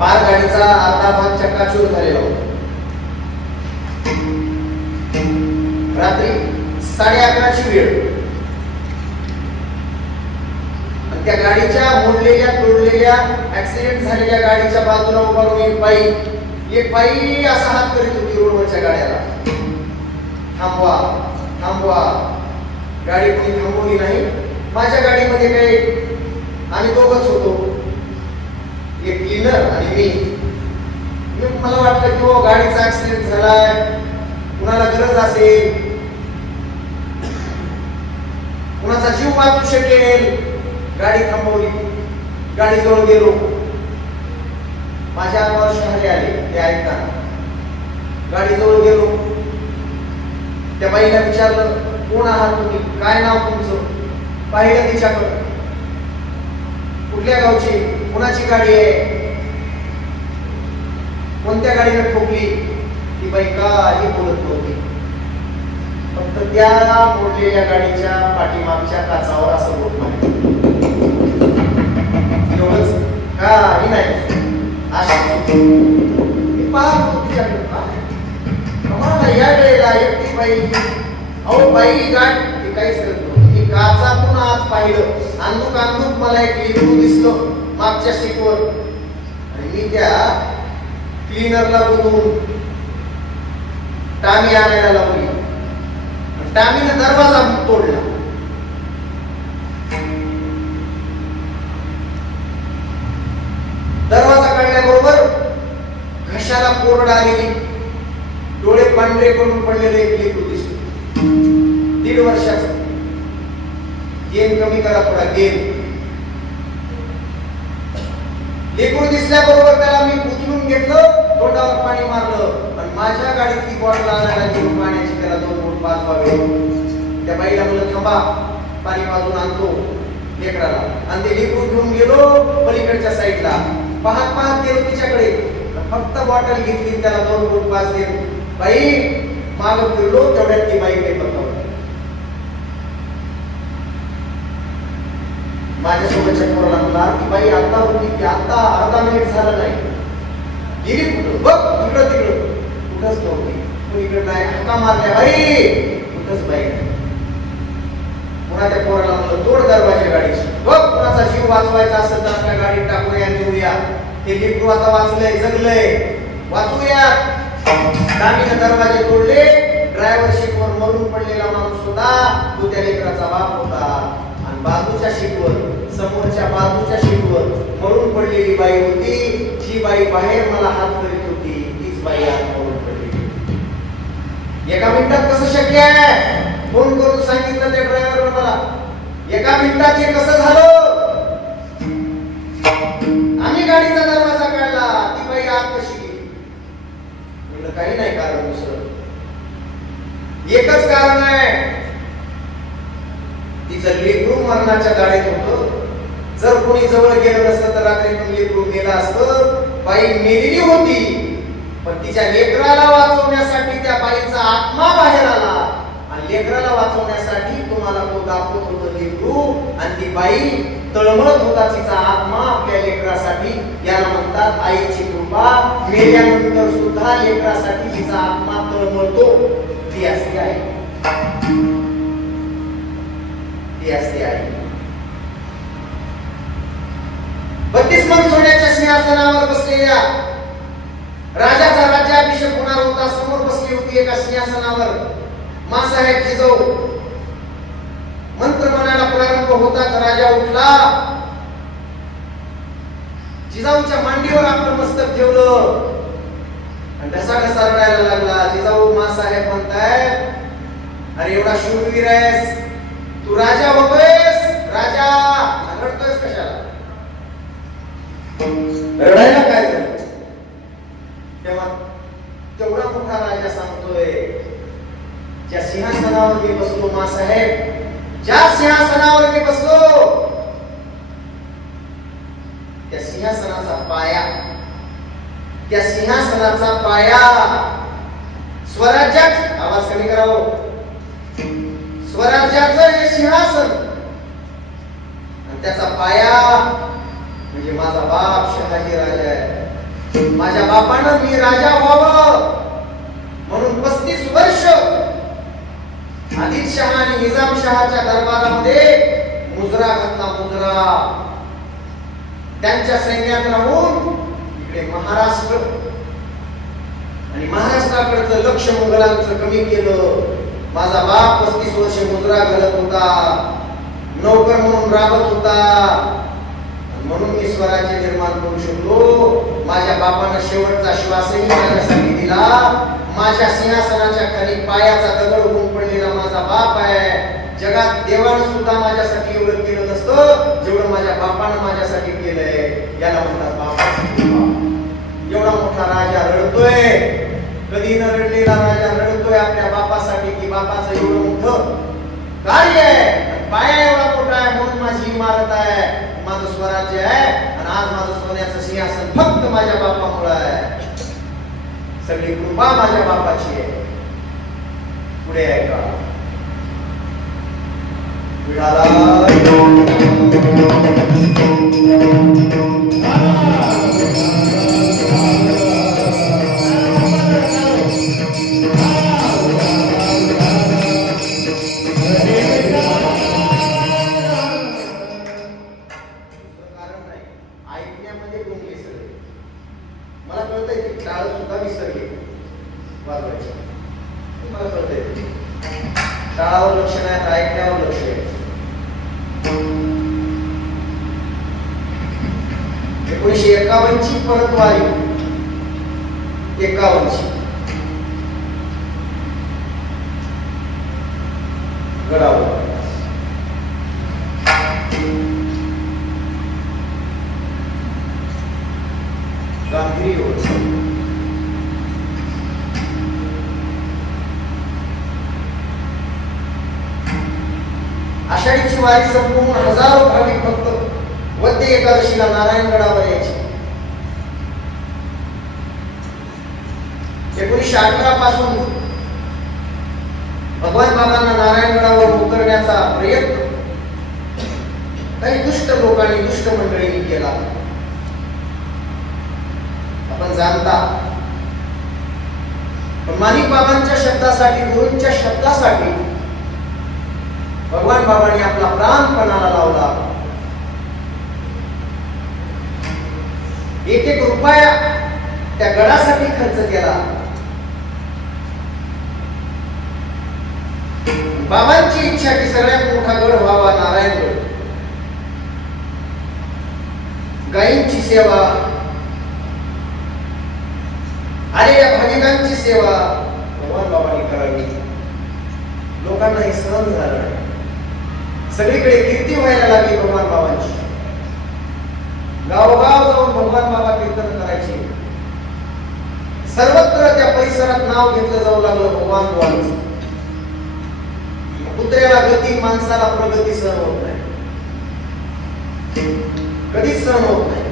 पार गाडीचा अर्धा भाग चक्काचूर झालेला होता. रात्री 11:30ची वेळ. त्या गाडीच्या मोडलेल्या तोडलेल्या ऍक्सिडेंट झालेल्या गाडीच्या बाजूला उभा राहून एक बाई असा हात करीत होती रोडवरच्या गाड्याला, थांबवा थांबवा. गाडी कोणी थांबवली नाही. माझ्या गाडीमध्ये काही आम्ही दोघच होतो, एक क्लीनर आणि मी. मला वाटलं की हो गाडीचा ऍक्सिडेंट झालाय, कुणाला गरज असेल, कुणाचा जीव वाचू शकेल. गाडी थांबवली, गाडीजवळ गेलो. माझ्या अंगावर शहारे आले ते ऐकताना. गाडीजवळ गेलो, त्या बाईला विचारलं, कोण आहात तुम्ही, काय नाव तुमचं. पाहिलं तिच्याकडं, कुठल्या गावची, कुणाची गाडी आहे, कोणत्या गाडीने ठोकली. ती बाई काही बोलत नव्हती, फक्त त्या मोडलेल्या गाडीच्या पाठीमागच्या काचावर असं बोट मारलं. एवढंच, काही नाही. या वेळेला एकटी बाई, अहो बाई गाठ काहीच करत नव्हती. काचातून आत पाहिलं, अंदूक मला एक लिंबू दिसलं मागच्या सीटवर. आणि मी त्या क्लीनरला बोलून टामी आणायला लावली. टामीने दरवाजा तोडला. दरवाजा काढल्याबरोबर घशाला कोरड आलेली, डोळे पांढरे करून पडलेले एक लेकरू दिसले. 1.5 वर्षाचं. गेम कमी करा थोडा, गेम. लेकरू दिसल्याबरोबर त्याला मी उचलून घेतलं, तोंडावर पाणी मारलं आणि माझ्या गाडीतली बॉटल आणायला घेऊन पाण्याची त्याला 2 बोट पाजवावे. त्या बाईला म्हणलं थांबा, पाणी पाजून आणतो लेकराला. आणि ते लेकरू घेऊन गेलो पलीकडच्या साईडला. पाहत पाहत गेलो तिच्याकडे, फक्त बॉटल घेतली, त्याला 2 बोट पाजले. बाई माग फिरलो, तेवढ्यात ती बाई काही पत्ता. माझ्यासोबतच्या पोराला म्हणला, ती बाई आता होती की आता अर्धा मिनिट झाला नाही, गेली कुठं, बघ इकडं तिकडं. कुठंच नव्हती, कुणीकडे नाही. हाका मारल्या, बाई कुठंच बाई. पुन्हा त्या पोराला म्हणलं, तोड दरवाजा गाडीची, बघ कुणाचा जीव वाचवायचा असेल तर आपल्या गाडीत टाकूया, नेऊया. ते लेकरू आता वाचलंय, जगलंय, वाचूया. टामीने दरवाजे तोडले. ड्रायव्हर सीटवर मरून पडलेला माणूस होता, तो त्या लेकराचा बाप होता. आणि बाजूच्या सीटवर, समोरच्या बाजूच्या सीटवर मरून पडलेली बाई होती. जी बाई बाहेर मला हात करीत होती, तीच बाई आज मरून पडली. 1 मिनिटात कसं शक्य आहे? फोन करून सांगितलं त्या ड्रायव्हरने मला, 1 मिनिटात हे कसं झालं? आम्ही गाडीचा दरवाजा काढला, ती बाई आत कशी गेली? म्हणलं काही नाही कारण दुसरं, एकच कारण आहे, तिचं लेकरू मरणाच्या गाडीत होतं. जर कोणी जवळ गेलं नसतं तर रात्रीतून लेकरू गेलं असतं. बाई मेलेली होती, पण तिच्या लेकराला वाचवण्यासाठी त्या बाईचा आत्मा बाहेर आला. आणि लेकराला वाचवण्यासाठी तुम्हाला तो दाखवत होतं लेकरू, आणि ती बाई तळमळत होता तिचा आत्मा आपल्या लेकरासाठी. याला म्हणतात आईची कृपा. मेल्यानंतर सुद्धा लेकरासाठी तिचा आत्मा तळमळतो. ती असते आई, ती असते आई. 32 मन सोन्याच्या सिंहासनावर बसलेल्या राजाचा राज्याभिषेक होणार होता. समोर बसली होती एका सिंहासनावर मासाहेब जिजाऊ. मंत्र म्हणायला प्रारंभ होताच राजा उठला. जिजाऊच्या मांडीवर आपलं मस्तक ठेवलं आणि ढसाढसा रडायला लागला. जिजाऊ मासाहेब म्हणतायत, अरे एवढा शूरवीर आहेस तू, राजा होतोयस, राजा रडतोयस कशाला? रडायला काय झालं? तेव्हा तेवढा मोठा राजा सांगतोय, ज्या सिंहासनावर मी बसलो मासाहेब, ज्या सिंहासनावर मी बसलो, त्या सिंहासनाचा पाया, त्या सिंहासनाचा पाया स्वराज्यात, आवाज कमी करावं, स्वराज्याचं हे सिंहासन आणि त्याचा पाया म्हणजे माझा बाप शहाजी राजा आहे. माझ्या बापानं मी राजा व्हावं म्हणून 35 वर्ष आदिलशहा आणि निजामशहाच्या दरबारामध्ये मुजरा घातला. मुजरा त्यांच्या सैन्यात राहून इकडे महाराष्ट्र आणि महाराष्ट्राकडचं लक्ष मुघलांचं कमी केलं. माझा बाप 35 वर्ष मुजरा घालत होता, नौकर म्हणून राबत होता, म्हणून मी स्वराज्य निर्माण करू शकलो. माझ्या बापानं शेवटचा श्वासही माझ्यासाठी दिला. माझ्या सिंहासनाच्या खाली पायाचा दगड उडून पडलेला माझा बाप आहे. जगात देवानं सुद्धा माझ्यासाठी एवढं केलं नसतं जेवढं माझ्या बापानं माझ्यासाठी केलंय. याला म्हणतात बापाची कृपा. एवढा मोठा राजा रडतोय, कधी न रडलेला राजा रडतोय आपल्या बापासाठी की बापाचं एवढं मोठं कार्य आहे, पाया एवढा मोठा आहे म्हणून माझी इमारत आहे, माझं स्वराज्य आहे आणि आज माझं सोन्याचं सिंहासन फक्त माझ्या बापामुळे आहे. सगळी कृपा माझ्या बापाची आहे. पुढे आहे का विडाला मला कळतंय की टाळ सुद्धा विसरले वाजवायचे. मला कळतंय टाळावर लक्ष नाही, ऐकण्यावर लक्ष आहे. 1951 ची परतवारी 51 गडावर गांधीर्य होतं. आषाढीची वारी संपून हजारो भाविक भक्त वद्य एकादशीला नारायणगडावर यायचे. 1911 पासून भगवान बाबांना नारायणगडावर उतरण्याचा प्रयत्न काही दुष्ट लोकांनी, दुष्ट मंडळींनी केला. आपण जाणता, पण माणिक बाबांच्या शब्दासाठी, गुरूंच्या शब्दासाठी भगवान बाबांनी आपला प्राण पणाला लावला. एक एक रुपया त्या गडासाठी खर्च केला. बाबांची इच्छा की सगळ्यात मोठा गड व्हावा नारायणगड. गायींची सेवा, आलेल्या भाविकांची सेवा भगवान बाबांनी करावी. लोकांना हे सहन झालं नाही. सगळीकडे कीर्ती व्हायला लागली भगवान बाबांची. गावोगाव जाऊन भगवान बाबा कीर्तन करायचे. सर्वत्र त्या परिसरात नाव घेतलं जाऊ लागलं भगवान बाबांचं. कुत्र्याला गती, माणसाला प्रगती सहन होत नाही, कधीच सहन होत नाही.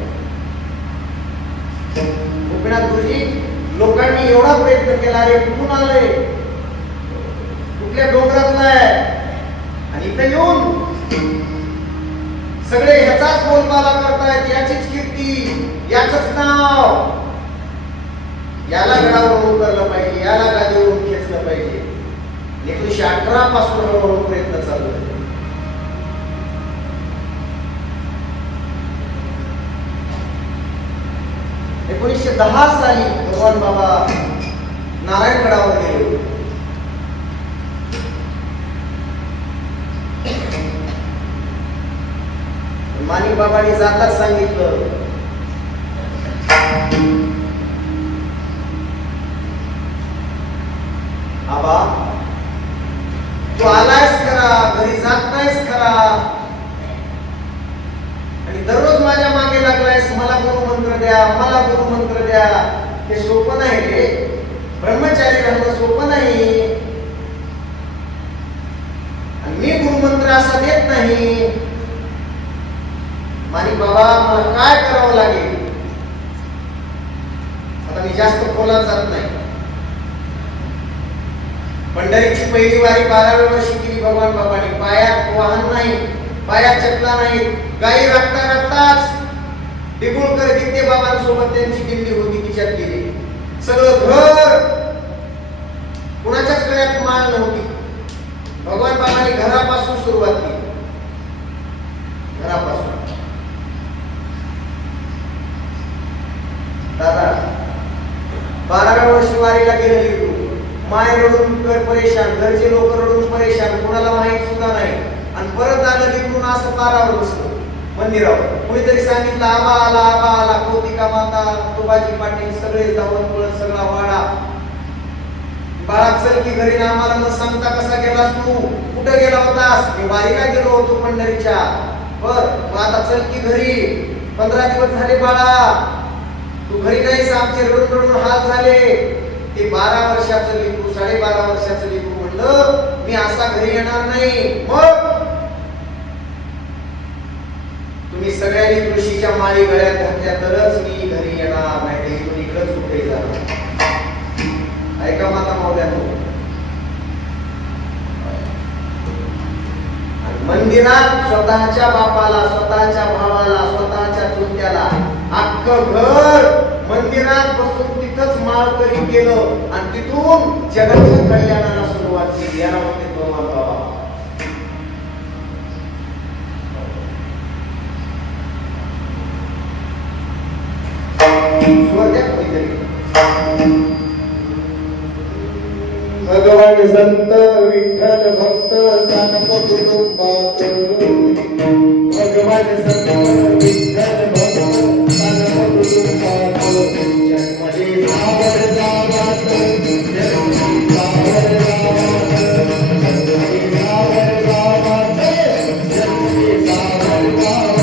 गोपीनाथ गुरुजी लोकांनी एवढा प्रयत्न केला, रे कुठून आले, कुठल्या डोंगरातला आहे, आणि इथे येऊन सगळे ह्याचाच बोलबाला करतायत, याचीच कीर्ती, याचंच नाव, याला गडावर उतरलं पाहिजे, याला गादीवरून खेचलं पाहिजे. 1918 पासून हळूहळू प्रयत्न चालू आहे. एकोणीसशे 10 साली भगवान बाबा नारायणगडावर गेले होते. माणिक बाबांनी जाताच सांगितलं, आबा तू आलायस खरा, घरी जात नाहीस खरा, आणि दररोज माझ्या मागे लागलायस, मला गुरुमंत्र द्या, मला गुरुमंत्र द्या. हे सोपं नाही रे, ब्रह्मचारी राहणं सोपं नाही, आणि मी गुरुमंत्र असा देत नाही. माणिक बाबा मला काय करावं लागेल? आता मी जास्त खोलात जात नाही. पंढरीची पहिली वारी 12व्या वर्षी केली भगवान बाबांनी. पायात वाहन नाही, पायात चपला नाही, गाई राखता राखताच डिगुळकर गीते बाबांसोबत त्यांची दिंडी होती, तिच्यात गेले. सगळं घर कुणाच्याच गळ्यात माळ नव्हती. भगवान बाबांनी घरापासून सुरुवात केली. घरापासून. दादा 12व्या वर्षी वारीला गेलेली तू. माय रडून परेशान, घरचे लोक रडून परेशान, कोणाला माहित सुद्धा नाही. आणि परत आलं तिकडून असं पारावर बसलो मंदिरावर. कुणीतरी सांगितलं आबा आला, आबा आला. कौतिका माता, तुबाजी पाटील सगळे धावत पळत सगळा वाडा. बाळा चल की घरी. ना आम्हाला न सांगता कसा गेलास तू? कुठं गेला होतास? मी वारीला गेलो होतो पंढरीच्या. बर मग आता चल की घरी. 15 दिवस झाले बाळा तू घरी नाहीस. आमचे रडून रडून हाल झाले. ते 12 वर्षाचं लेकरू, 12.5 वर्षाचं लेकरू म्हणलं मी असा घरी येणार नाही. मग तुम्ही सगळ्यांनी तुळशीच्या माळी गळ्यात घातल्या तरच मी घरी येणार, नाही इथून इकडंच कुठे जाणार. ऐका माता मौल्यानो, मंदिरात स्वतःच्या बापाला, स्वतःच्या भावाला, स्वतःच्या चुलत्याला अख्खं घर मंदिरात बसून तिथंच माळकरी केलं आणि तिथून जगाच्या कल्याणाला सुरुवात केली. याला म्हणते भगवान बाबा. भगवान संत विठ्ठल भक्त सानप कुटुंबात. भगवान संत विठ्ठल भक्त सानप कुटुंबात. जन्मले सावर गावात, जन्मले सावर गावात, जन्मले सावर गावात, जन्मले सावर गावात.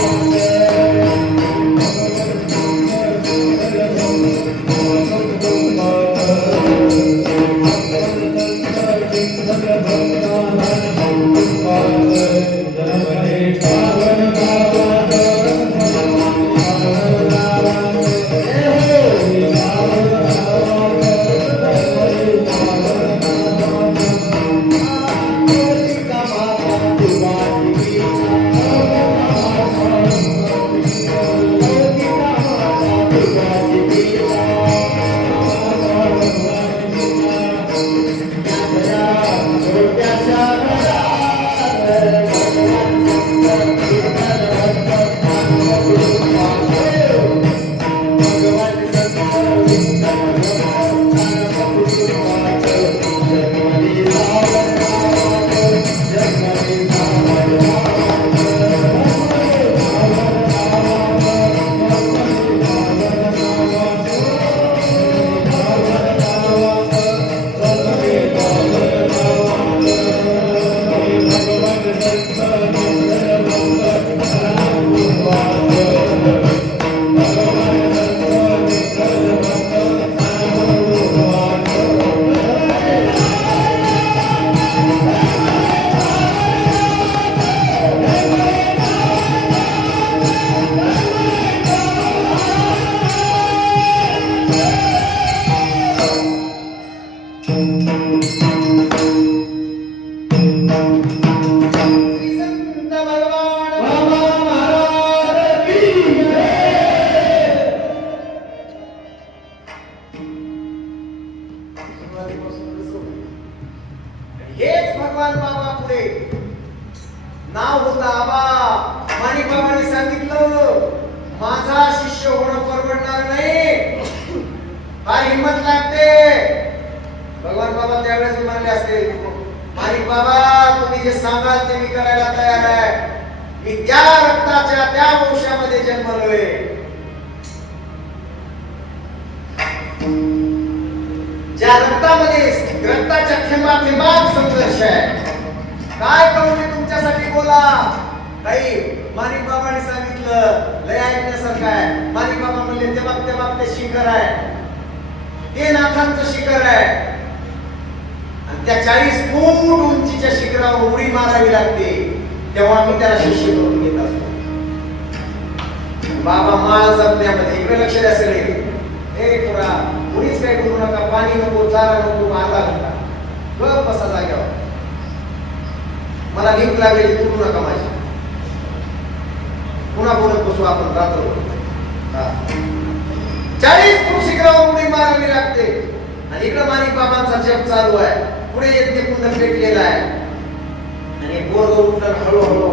हेच भगवान बाबा पुढे नाव होता आबा. माणिक बाबांनी सांगितलं माझा शिष्य होणं परवडणार नाही, फार हिंमत लागते. भगवान बाबा त्यावेळेस म्हणाले असते माणिक बाबा तुम्ही जे सांगाल ते मी करायला तयार आहे. मी त्या रक्ताच्या त्या वंशामध्ये जन्मलोय. ज्या रक्तामध्ये रक्ताच्या थेंबात संघर्ष आहे. काय करू मी तुमच्यासाठी? बोला. काही माणिक बाबांनी सांगितलं लय ऐकण्यासारखं आहे. माणिक बाबा म्हणले ते बाप शिखर आहे, ते नाथांचं शिखर आहे. आणि त्या 40 फूट उंचीच्या शिखरावर उडी मारावी लागते, तेव्हा मी त्याला शिष्य करून घेत असतो. बाबा माळ जपण्यामध्ये इकडे लक्ष द्या सगळे. हे पुरा कुणीच काय करू नका, पाणी नको, चारा नको, अर्धा घंटा गप बसा जाग्यावर. मला नीट लागेल करू नका माझी. पुन्हा बोलत बसू आपण रात्र. 40 फूट शिखरावर उडी मारावी लागते आणि इकडे माणिक बाबांचा जप चालू आहे. पुढे यज्ञकुंड पेटलेला आहे आणि पोरग उठलं हळूहळू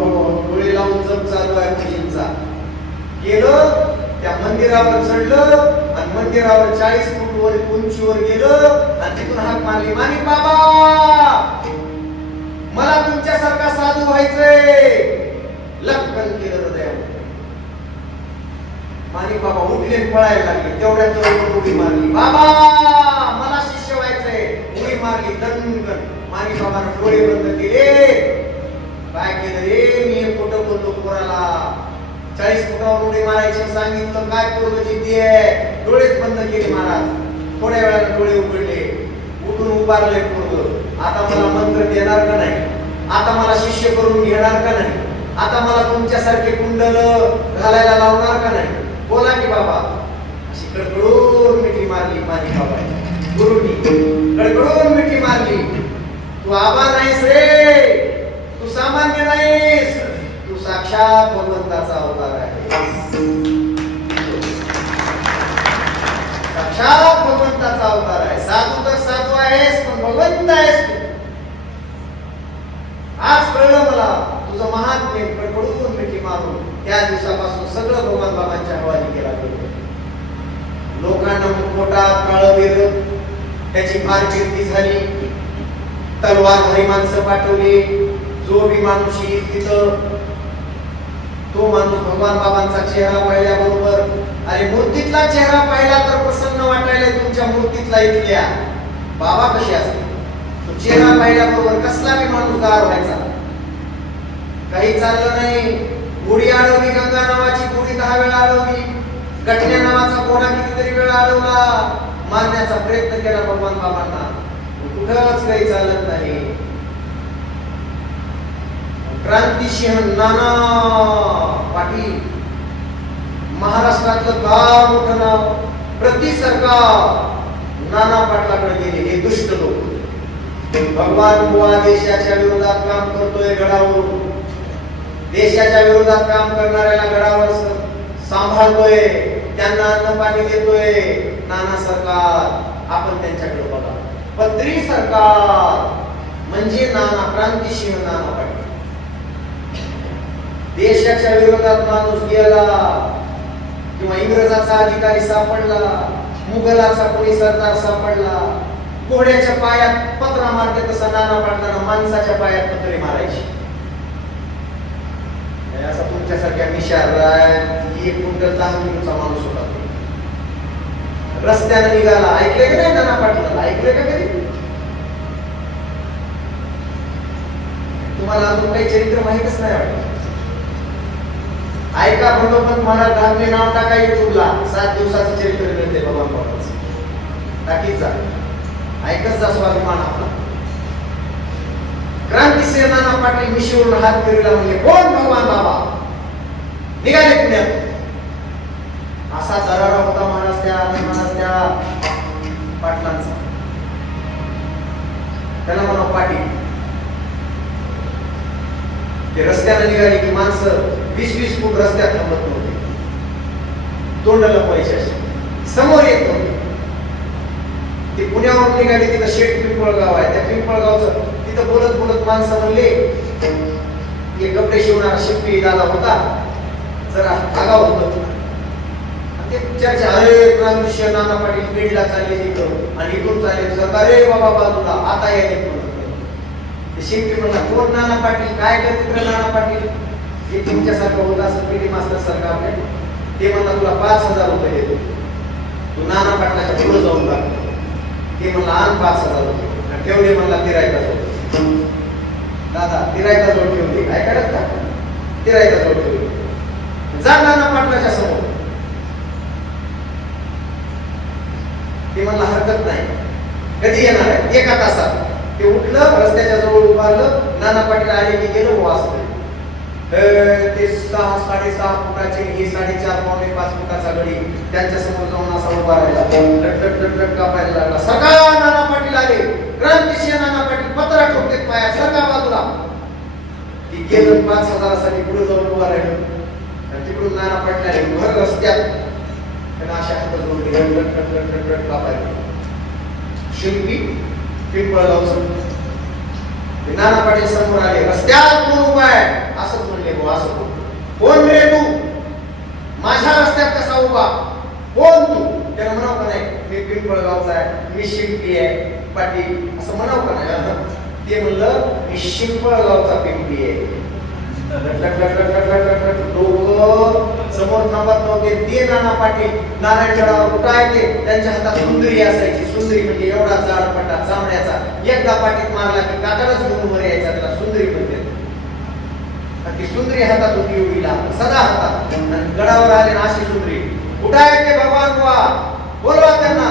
डोळे लावून जप चालू आहे मुलींचा. गेलं त्या मंदिरावर चढलं आणि मंदिरावर 40 फूट वर उंचीवर गेलं आणि तिथून हाक मारली, माणिक बाबा मला तुमच्यासारखा साधू व्हायचंय. लक्कन केलं हृदयावर. माणिक बाबा उठले पळायला लागले. तेवढ्यात उडी मारली, बाबा मला शिष्य व्हायचंय. उडी मारली दणकन. माणिक बाबांना डोळे बंद केले. काय केलं रे मी एक खोटं बोललो पोराला. 40 फुटावर उडी मारायची सांगितलं, काय पोरग जिद्दी आहे. डोळेच बंद केले महाराज. थोड्या वेळाने डोळे उघडले. उठून उभारले पोरग. आता मला मंत्र देणार का नाही, आता मला शिष्य करून घेणार का नाही, आता मला तुमच्यासारखे कुंडल घालायला लावणार का नाही, बोला की बाबा. अशी कडकडून मिठी मारली माणिक बाबा. गुरुनी कडकडून मिठी मारली. तू आबा नाहीस रे, तू सामान्य नाहीस, तू साक्षात भगवंताचा अवतार आहे. साक्षात भगवंताचा अवतार आहे. साधू तर साधू आहेस पण भगवंत आहेस तू. आज कळलं मला तुझं महात्म्य. कडकडून मिठी मारून त्या दिवसापासून सगळं भगवान बाबांच्या हवाली केला गेलं. लोकांना मोठा काळवीर त्याची फार कीर्ती झाली. तलवारधारी माणसं पाठवली. जो भी माणूस येईल तिथं तो माणूस भगवान बाबांचा चेहरा पाहिल्याबरोबर, अरे मूर्तीतला चेहरा पाहिला तर प्रसन्न वाटायला तुमच्या मूर्तीतला इथल्या बाबा कसे असते. तो चेहरा पाहिल्याबरोबर कसला बी माणूस गार व्हायचा. काही चाललं नाही. गुढी अडवली, गंगा नावाची गुढी 10 वेळा अडवली. गटण्या नावाचा घोडा कितीतरी वेळा अडवला. मारण्याचा प्रयत्न केला भगवान बाबांना. कुठंच काही चालत नाही. क्रांतिसिंह नाना पाटील महाराष्ट्रातलं फार मोठं नाव. प्रति सरकार नाना पाटलाकडे गेले. हे दुष्ट लोक. भगवान बुवा देशाच्या विरोधात काम करतोय गडावरून. देशाच्या विरोधात काम करणाऱ्याला गडावर सांभाळतोय, त्यांना अन्न पाणी देतोय. नाना सरकार आपण त्यांच्याकडे बघा. पत्री सरकार म्हणजे नाना क्रांतिसिंह नाना पाटील. देशाच्या विरोधात माणूस गेला किंवा इंग्रजाचा अधिकारी सापडला, मुघलाचा कोणी सरदार सापडला, घोड्याच्या पायात पत्रा मारते तसा नाना पाटलांना माणसाच्या पायात पत्रे मारायची. असा तुमच्यासारख्या मिशाला 1 क्विंटल 10 किलोचा माणूस होता. रस्त्याने निघाला. ऐकले का नाही नाना पाटलाला? ऐकले का कधी? तुम्हाला अजून काही चरित्र माहितच नाही वाटत. ऐका बंडोपंत महाराज धामणे नाव टाका युट्यूबला. 7 दिवसाचं चरित्र मिळते भगवान बाबांचं. टाकीच जा, ऐकत जा. स्वाभिमान आपला. क्रांतिसिंह नाना पाटील मिशीवरून हात फिरला. म्हणजे कोण भगवान बाबा? निघाले पुण्यात. असा दरारा होता महाराज त्या पाटलांचा. त्याला म्हणा पाटील. ते रस्त्याने निघाली की माणसं 20-20 फूट रस्त्यात थांबत नव्हते. तोंड लपवायचे असे. समोर येत नव्हते. ते पुण्यावरून निघाली. तिथं शेठ पिंपळगाव आहे. त्या पिंपळगावचं तिथं बोलत बोलत माणसं म्हणले, एक कपडे शिवणारा शिंपी दादा होता, जरा आगाव होत. ते चर्चा, अरे क्रांतिसिंह नाना पाटील बीडला चालले तिथं आणि इथून चालले सरकार. अरे बाबा बाजूला आता यायले. शिंपी म्हणला, कोण नाना पाटील? काय करते नाना पाटील? हे तुमच्यासारखं होत असं पीडी मास्तर सारखं आपल्या. ते म्हणला तुला 5,000 रुपये देतो, तू नाना पाटलाच्या पुढे जाऊन टाक. ते म्हणला आण 5,000 रुपये. ठेवले म्हणला तिरायका जवळ. दादा तिरायका जवळ ठेवले. काय करत का? तिरायका जवळ ठेवले. जा नाना पाटलाच्या समोर. ते म्हणला हरकत नाही. कधी येणार आहे? 1 तासात. ते उठलं, रस्त्याच्या जवळ उभारलं. नाना पाटील आले की गेलं वाचलं. ते 6-6.5 फुटाचे, हे 4.5-5 फुटाचा गडी त्यांच्या समोर जाऊन असा उभा राहिला. लटलट कापायला लागला. सगळा नाना पाटील आले. क्रांतिसिंह नाना पाटील पत्रा ठोकतेत पाया. सगळा बाजूला. ती गेलं 5,000 साठी पुढे जाऊन उभा राहिलं. तिकडून नाना पाटील आले. भर रस्त्यात त्यांना अशा हात जोडले रट कापायला. शिल्पी पिंपळगावचं नाना पाटील समोर आले. रस्त्यात कोण उभा आहे असंच म्हणले. भाऊ असं कोण रे तू, माझ्या रस्त्यात कसा उभा, कोण तू? त्याला म्हणावं का नाही मी पिंपळगावचा आहे, मी शिंपी आहे पाटील असं म्हणावं का नाही? ते म्हणलं मी शिंपळगावचा पिंपी आहे. लोक समोर थांबत नव्हते. ते नाना पाटील नारायणगडावर कुठं आहे ते, त्यांच्या हातात सुंदरी असायची. सुंदरी म्हणजे एवढा जाडपट्टा चामड्याचा, एकदा पाटीत मारला की काटालाच घेऊन वर यायचा, त्याला सुंदरी म्हणते. ती सुंदरी हातात होती एवढी लहान, सदा हातात. गडावर आले ना अशी सुंदरी. कुठं आहे ते भगवान बाबा, बोलवा त्यांना.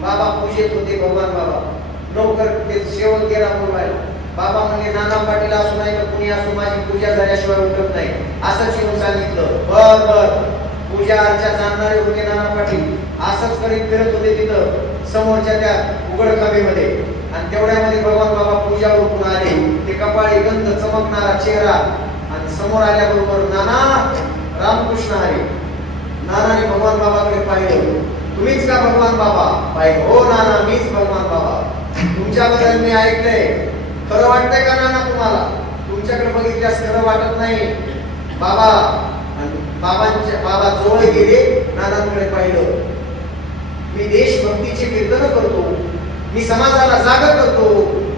बाबा पूजेत होते. भगवान बाबा लवकर ते सेवक गेला बोलवायला. बाबा म्हणजे नाना पाटील असू नाही तर कुणी असू माझी पूजा झाल्याशिवाय उठत नाही असंच येऊन सांगितलं. बर पूजा अर्चा जाणणारे होते नाना पाटील. असंच करीत फिरत होते तिथं समोरच्या त्या उघड खांबेमध्ये. आणि तेवढ्यामध्ये भगवान बाबा पूजा उरकून आले. ते कपाळी गंध चमकणारा चेहरा आणि समोर आल्याबरोबर नाना रामकृष्ण हरी. नानाने भगवान बाबाकडे पाहिलं. तुम्हीच का भगवान बाबा? पाहिलं. हो नाना मीच भगवान बाबा. तुमच्याबद्दल मी ऐकलंय. खरं वाटतंय का नाना तुम्हाला? तुमच्याकडे बघितल्यास खरं वाटत नाही. बाबा बाबा जवळ गेले. नानांकडे पाहिलं. मी देशभक्तीचे कीर्तन करतो, मी समाजाला जाग करतो.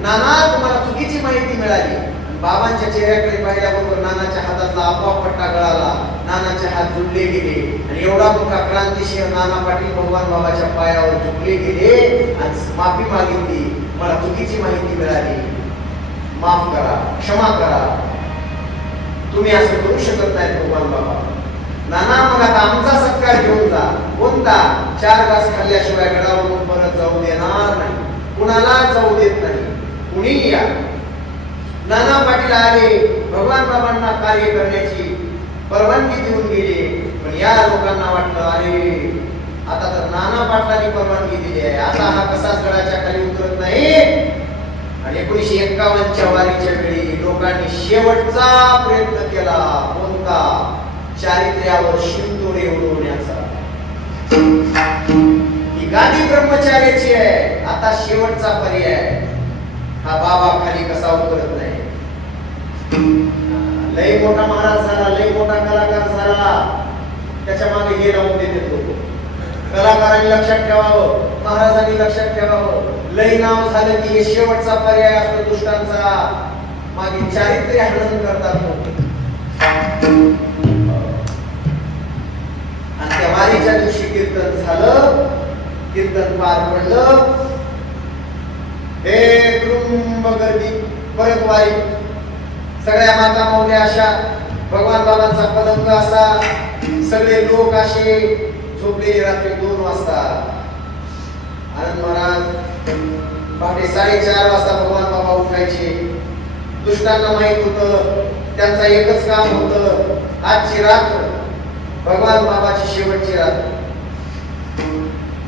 नाना तुम्हाला चुकीची माहिती मिळाली. बाबांच्या चेहऱ्याकडे पाहिल्याबरोबर नानाच्या हातातला आपोआप पट्टा गळाला. नानाचे हात जोडले गेले आणि एवढा मोठा क्रांतिशील नाना पाटील भगवान बाबाच्या पायावर झुकले गेले आणि माफी मागितली. मला चुकीची माहिती मिळाली, माफ करा, क्षमा करा. तुम्ही असं करू शकत नाही भगवान बाबा. नाना मग आता आमचा सत्कार घेऊन जा. कोणता? 4 घास खाल्ल्याशिवाय गडावरून परत जाऊ देणार नाही, कुणाला जाऊ देत नाही. कुणी या. नाना पाटील आले. भगवान बाबांना कार्य करण्याची परवानगी देऊन गेले. पण या लोकांना वाटलं अरे आता तर नाना पाटलांनी परवानगी दिली आहे, आता हा कसाच गडाच्या खाली उतरत नाही. आणि 1951च्या वारीच्या वेळी लोकांनी शेवटचा प्रयत्न केला. कोणता? चारित्र्यावर शिंतोडे उडवण्याचा. ही गादी ब्रह्मचार्याची आहे. आता शेवटचा पर्याय. हा बाबा खाली कसा उतरत नाही. लय मोठा महाराज झाला, लय मोठा कलाकार झाला, त्याच्या मागे हे लावून देते लोक. कलाकारांनी लक्षात ठेवावं, महाराजांनी लक्षात ठेवावं. लय नाव झालं की हे शेवटचा पर्याय असतो दुष्टांचा. मागे चारित्र्य हनन करतात लोक. आणि त्या वारीच्या दिवशी कीर्तन झालं. कीर्तन पार पडलं. हे कुटुंब गर्दी परत वारी. सगळ्या माता मौल्या अशा, भगवान बाबांचा पदंग असा, सगळे लोक असे झोपलेले. रात्री 2 वाजता आनंद महाराज पहाटे 4:30 वाजता भगवान बाबा उठायचे. दुष्टांना माहित होतं त्यांचा एकच काम होतं, आजची रात्र भगवान बाबाची शेवटची रात्र.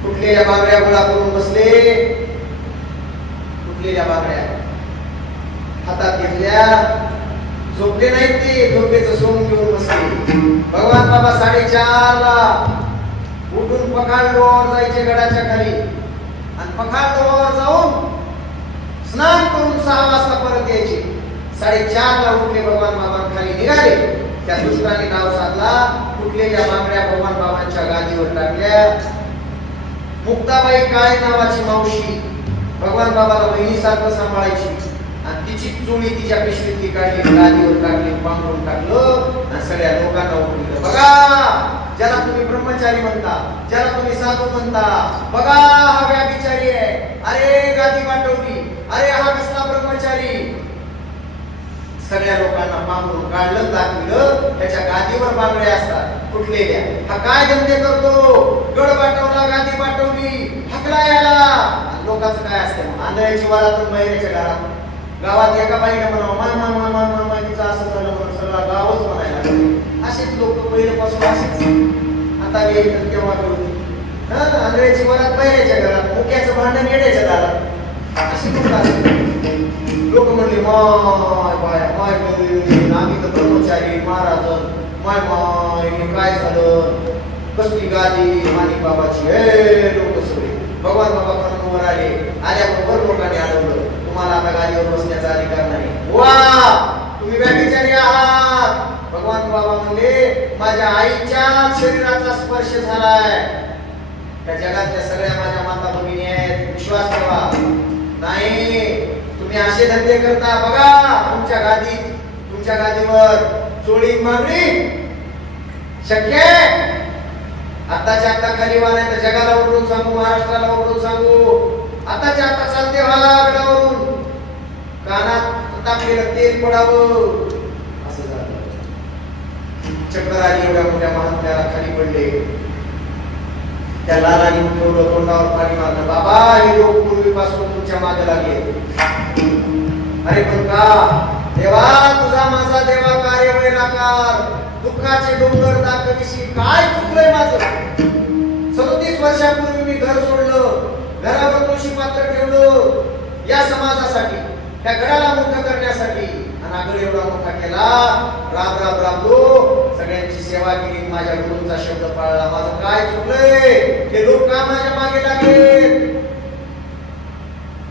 कुठलेल्या बांगड्या गोळा करून बसले. कुठलेल्या बांगड्या हातात घेतल्या. झोपले नाहीत ते, झोपेचं सोंग घेऊन बसले. भगवान बाबा 4:30 ला उठून पखाडवर जायचे गडाच्या खाली. आणि पखाडवर जाऊन स्नान करून 6 वाजता परत यायचे. 4:30 ला उठले. भगवान बाबा खाली निघाले. त्या दुष्टाने नाव साधला. कुठलेल्या बांगड्या भगवान बाबांच्या गादीवर टाकल्या. मुक्ताबाई काळे नावाची मावशी भगवान बाबाला बहिणीसारखं सांभाळायची. आणि तिची चोळी तिच्या पिशवीतली काढली, गादीवर टाकली, पांघरून टाकलं आणि सगळ्या लोकांना उठवलं. बघा ज्याला तुम्ही ब्रह्मचारी म्हणता, ज्याला तुम्ही साधू म्हणता, बघा हा व्याभिचारी आहे. अरे गादी वाटवली. अरे हा कसला ब्रह्मचारी. सगळ्या लोकांना पांघरून काढलं, दाखविलं. त्याच्या गादीवर बांगड्या असतात कुठलेल्या. हा काय धंदे करतो? गड पाठवला, गादी पाठवली, हकला याला. लोकांचं काय असतं? आंधळ्याची वारातून बाहेरच्या घरात. गावात एका बाईने म्हणावं माय माय माय माय माय माय तिचं असं झालं म्हणून सगळा गावच म्हणायला लागला. असेच लोक पहिल्यापासून असेच. आता येईल तेव्हा करू. आंधळ्याची वरात बाहेरच्या घरात, मुक्याचं भांडण येण्याच्या दारात. अशी लोक असतात. लोक म्हणले माय बाय माय आम्ही तर ब्रह्मचारी महाराज, माय माय हे काय झालं. कसली गादी माणिक बाबाची हे लोक सगळे भगवान बाबा खानवर आले आल्याबरोबर लोकांनी आढळलं तुम्हाला आता गादीवर बसण्याचा अधिकार नाही वा तुम्ही व्यभिचारी आहात भगवान बाबा म्हणले माझ्या आईच्या शरीराचा स्पर्श झालाय त्या जगातल्या सगळ्या माझ्या माता भगिनी आहेत विश्वास ठेवा नाही तुम्ही असे धंदे करता बघा तुमच्या गादीवर चोळी मागणी शक्य आहे आताच्या आता खाली वाहन तर जगाला उडून सांगू महाराष्ट्राला उडून सांगू आताच्या आता चालते गडावरून कानात टाकलेलं तेल पडावं असं झालं चक्कर आली एवढ्या मोठ्या महात्म्याला खाली पडले त्या लालाने उठवलं तोंडावर पाणी मारलं बाबा हे लोक पूर्वीपासून तुमच्या मागे लागले अरे पण का देवा तुझा माझा देवा कार्य वैराकार दुःखाचे डोंगर दाखविशी काय चुकलंय माझं 37 वर्षापूर्वी मी घर सोडलं घरावर तुळशी पात्र ठेवलं या समाजासाठी त्या घराला मोठं करण्यासाठी आणि आगळ एवढा मोठा केला राबलो सगळ्यांची सेवा केली माझ्या गुरूंचा शब्द पाळला माझं काय चुकलंय ते लोक का माझ्या मागे लागले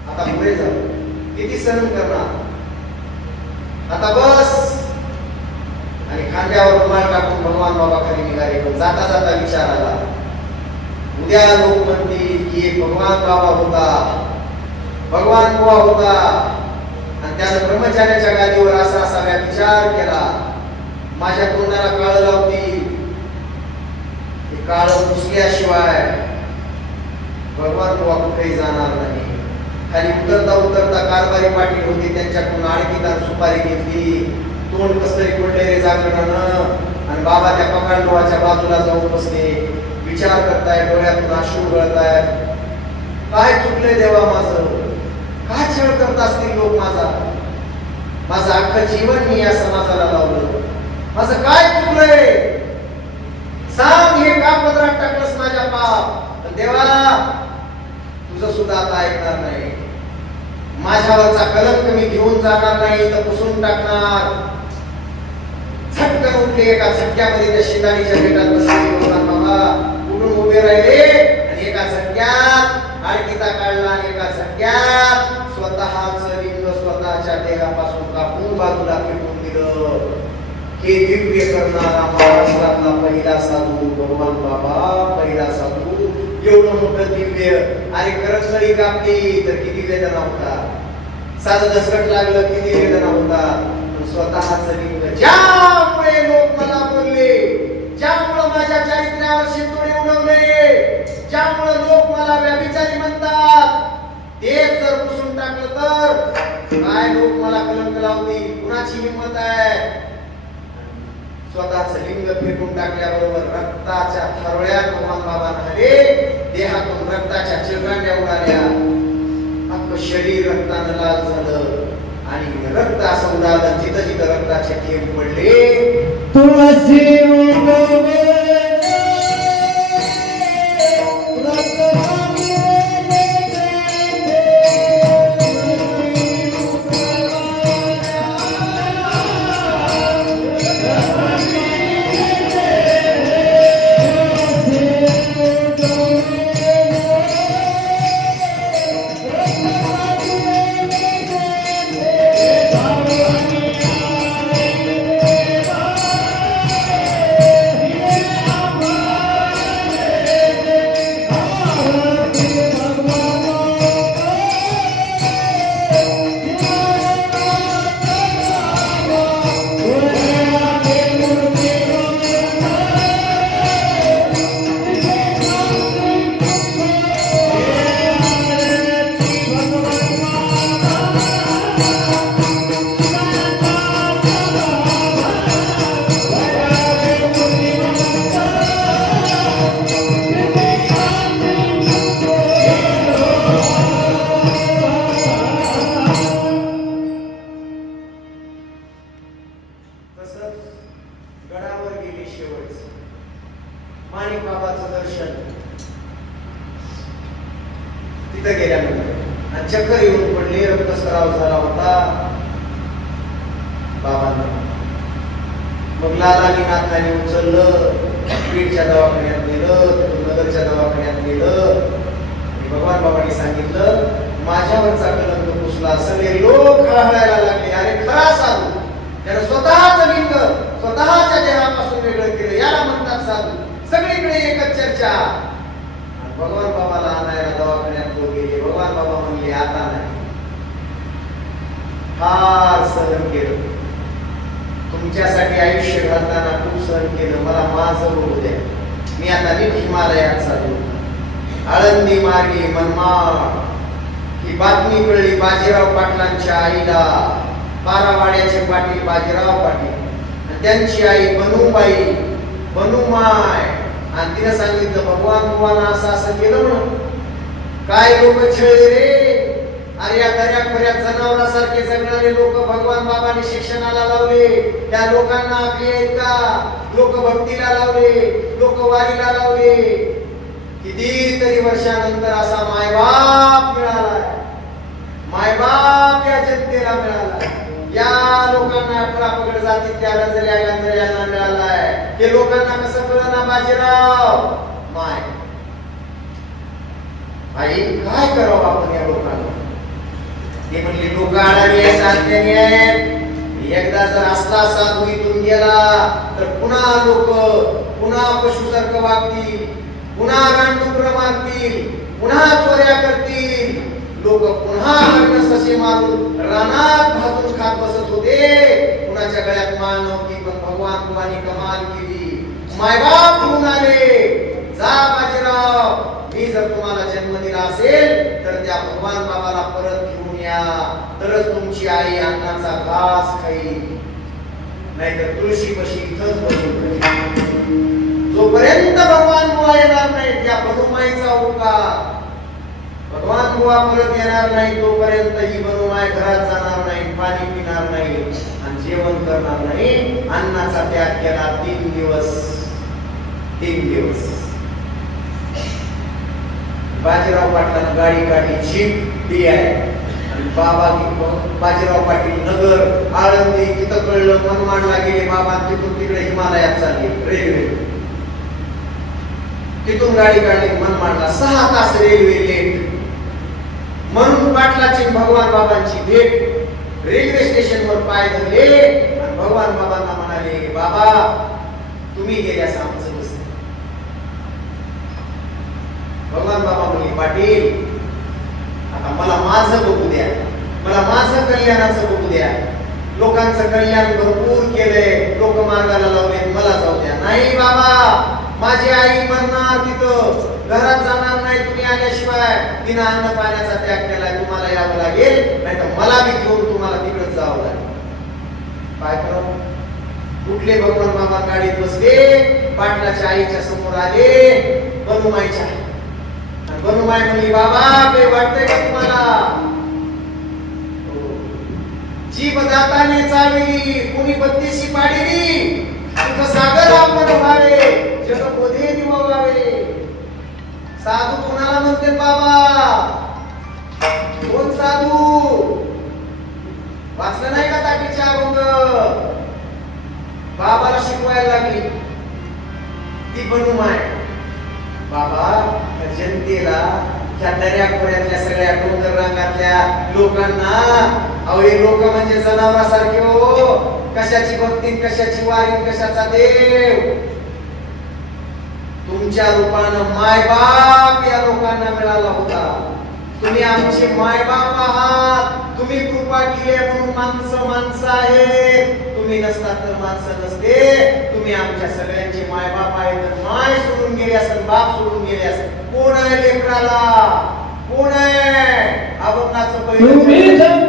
आता पुढे जाऊ किती सहन करणार आता बस आणि खांद्यावर रुमाल टाकून भगवान बाबा खाली निघाले पण जाता जाता विचार आला उद्या लोक म्हणतील की एक भगवान बाबा होता भगवान बुवा होता आणि त्यानं ब्रह्मचार्याच्या गादीवर असा असा विचार केला माझ्या तोंडाला काळ लावतील काळ पुसल्याशिवाय भगवान बुवा कुठेही जाणार नाही खाली उतरता कारभारी पाटील होते त्यांच्याकडून आणखी सुपारी घेतली तोंड कसतरी पडले रे जागरणानं आणि बाबा त्या पकांडोळाच्या बाजूला जाऊन बसले विचार करताय डोळ्यातून अश्रू गळताय काय चुकले देवा माझं काय छळ करत असतील लोक माझं अख्खं जीवन मी या समाजाला लावलं माझं काय चुकलंय सांग हे का पदरात टाकलंस माझ्या पाप देवा तुझं सुद्धा आता ऐकणार नाही माझ्यावरचा कलंक मी घेऊन जाणार नाही तर पुसून टाकणार झटकन उठले एका झटक्यामध्ये त्या शेतारीच्या बेटात बसले बाबा उठून उभे राहिले आणि एका झटक्यात आडकिता काढला आणि एका झटक्यात स्वतःच लिंग स्वतःच्या देहापासून कापून बाजूला फेकून दिलं हे दिव्य करणारा महाराष्ट्रातला पहिला साधू भगवान बाबा पहिला साधू एवढं मोठं दिव्य आणि करंजळी कापली तर किती वेदना होता साधं दसकट लागलं किती वेदना होता स्वतःच लिंग ज्यामुळे लोक मला बोलले ज्यामुळे माझ्या चारित्र्यावर शिंतोडे उडवले ज्यामुळे लोक मला व्यभिचारी म्हणतात तेच जर पुसून टाकलं तर काय लोक मला कलंक लावतील कुणाची हिंमत आहे स्वतःच लिंग फेकून टाकल्याबरोबर रक्ताच्या थरवळ्या भगवान बाबा झाले देहातून रक्ताच्या चिरकांड्या उडाल्या अख्खं शरीर रक्तानं लाल झालं आणि रक्त असं उडालं जिथं जिथं रक्ताचे थेंब पडले तुळशी माणिक बाबाचं दर्शन तिथे गेल्यानंतर आणि चक्कर येऊन पडले रक्तस्राव झाला होता बाबांना मग लालानी नाथाने उचललं, बीडच्या दवाखान्यात नेलं, तिथून नगरच्या दवाखान्यात नेलं. आणि भगवान बाबांनी सांगितलं, माझ्यावरचा कलंक पुसला. सगळे लोक हळहळायला लागले. अरे खरा साधू, त्यानं स्वतःच लिंग स्वतःच्या देहापासून वेगळं केलं, याला म्हणतात साधू. सगळीकडे एकच चर्चा. भगवान बाबाला आणायला दवाखान्यात लोक गेले. भगवान बाबा म्हणले, आता नाही. फार सहन केलं, तुमच्यासाठी आयुष्य घालताना खूप सहन केलं, मला माझं होऊ द्या. मी आता नीट हिमालयात चालू. आळंदी मार्गी मनमाड ही बातमी कळली बाजीराव पाटलांच्या आईला. बारावाड्याचे पाटील बाजीराव पाटील आणि त्यांची आई बनूबाई, बनूमाय. आणि तिने सांगितलं, भगवान बुवानं असं असं केलं म्हणून. काय लोक छळले रे. अरे या दर्याखोऱ्यात जनावरासारखे जगणारे लोक भगवान बाबांनी शिक्षणाला लावले. त्या लोकांना आपले आहेत का? लोक भक्तीला लावले, लोक वारीला लावले. कितीतरी वर्षानंतर असा मायबाप मिळालाय. मायबाप या जनतेला मिळाला. या लोकांना 18 पगड जातीतल्या रंजल्या गंजल्यांना मिळालाय. हे लोकांना कसं कळलं ना बाजीराव माय. आई काय करावं आपण या लोकांना? ते म्हणले, लोक आळावी आहेत, नात्याने आहेत. एकदा जर असला साधू इथून गेला तर पुन्हा लोक पुन्हा पशुसारखं वागतील, पुन्हा गांडूकर मारतील, पुन्हा चोऱ्या करतील. लोक पुन्हा ससे मारून रानात भाजून खात बसत होते. कुणाच्या गळ्यात माळ नव्हती, पण भगवान बुवांनी कमाल केली. मायबाप घेऊन आले. जा बाजीराव, मी जर तुम्हाला जन्म दिला असेल तर त्या भगवान बाबाला परत घेऊन या, तरच तुमची आई अन्नाचा घास खाईल, नाहीतर तुळशी पशी इथंच बसून राहील. जोपर्यंत भगवान बुवा येणार नाही, त्या बनुमाईचा उपकार भगवान बुवा परत येणार नाही, तोपर्यंत ही बनुमाई घरात जाणार नाही, पाणी पिणार नाही आणि जेवण करणार नाही. अन्नाचा त्याग केला 3 दिवस. 3 दिवस बाजीराव पाटलांनी गाडी काढली, जीप डी आहे. आणि बाबा बाजीराव पाटील नगर आळंदी तिथं कळलं, मनमाडला गेले बाबा. तिथून तिकडे हिमालयात चालले रेल्वे. तिथून गाडी काढली मनमाडला. 6 तास रेल्वे लेट. म्हणून पाटलाची भगवान बाबांची भेट. रेल्वे स्टेशनवर पाय धरले आणि भगवान बाबांना म्हणाले, बाबा तुम्ही गेल्यास आमचं बस. भगवान बाबा म्हणले, पाटील आता मला माझं बघू द्या, मला माझं कल्याणाचं बघू द्या. लोकांचं कल्याण भरपूर केलंय, लोक मार्गाला लावले, मला जाऊ द्या. नाही बाबा, माझी आई म्हणणार तिथं घरात जाणार नाही तुम्ही आल्याशिवाय. तिनं अन्न पाण्याचा त्याग केलाय, तुम्हाला यावं लागेल, नाही तर मला बी घेऊन तुम्हाला तिकडे जावं लागेल. काय करावं? कुठले भगवान बाबा गाडीत बसले, पाटलाच्या आईच्या समोर आले, बनुमाईच्या. बनुमाई म्हणली, बाबा काही वाटतंय का तुम्हाला? जीभ दाताने चालली, कुणी बत्तीशी पाडली, सुख सागर आपण व्हावे, जग बोधे निववावे. साधू कोणाला म्हणते बाबा? कोण साधू? वाचलं नाही का ताटीच्या अभंग? बाबाला शिकवायला लागली ती बनुमाई. बाबा जनतेला, त्या दर्याखोऱ्यातल्या सगळ्या डोंगर रंगातल्या लोकांना, अहो हे लोक म्हणजे जनावरासारखे हो. कशाची भक्ती, कशाची वारी, कशाचा देव. तुमच्या रूपानं मायबाप या लोकांना मिळाला होता. तुम्ही आमचे मायबाप आहात. तुम्ही कृपा केली म्हणून माणसं आहेत. तुम्ही नसतात तर माणसं नसते. तुम्ही आमच्या सगळ्यांचे मायबाप आहेत. माय सोडून गेले असेल, बाप सोडून गेले असेल, कोण आहे लेकराला? कोण आहे? अभंगाचं पहिलं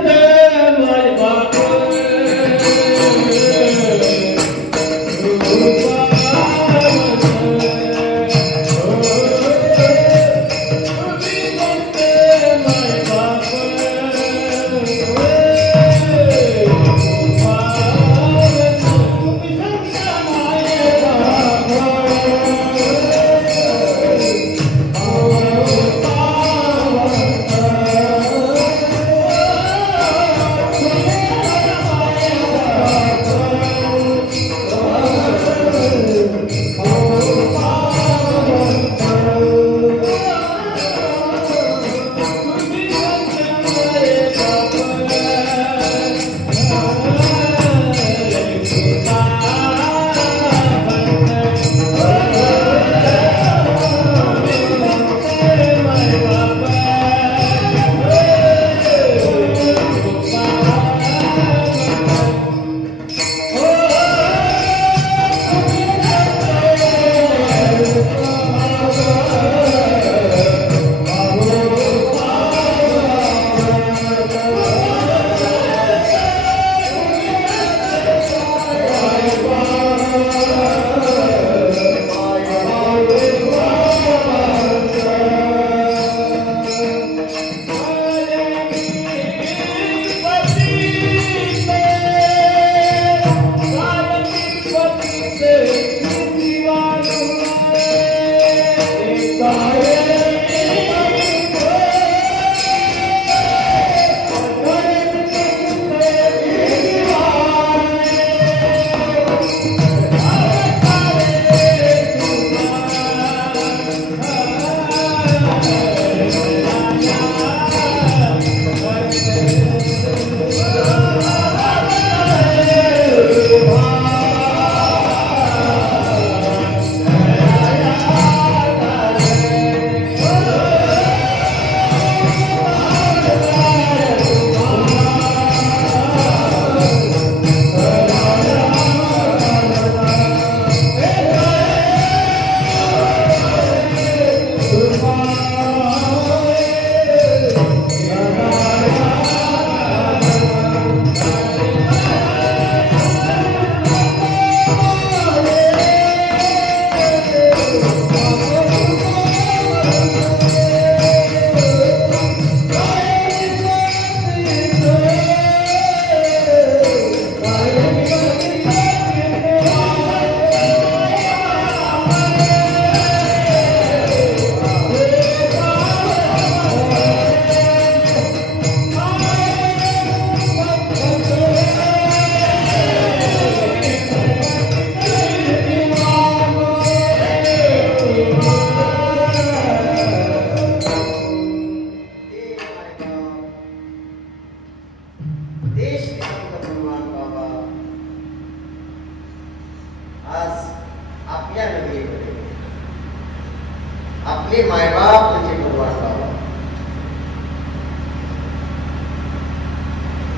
बाप म्हणजे भगवान बाबा.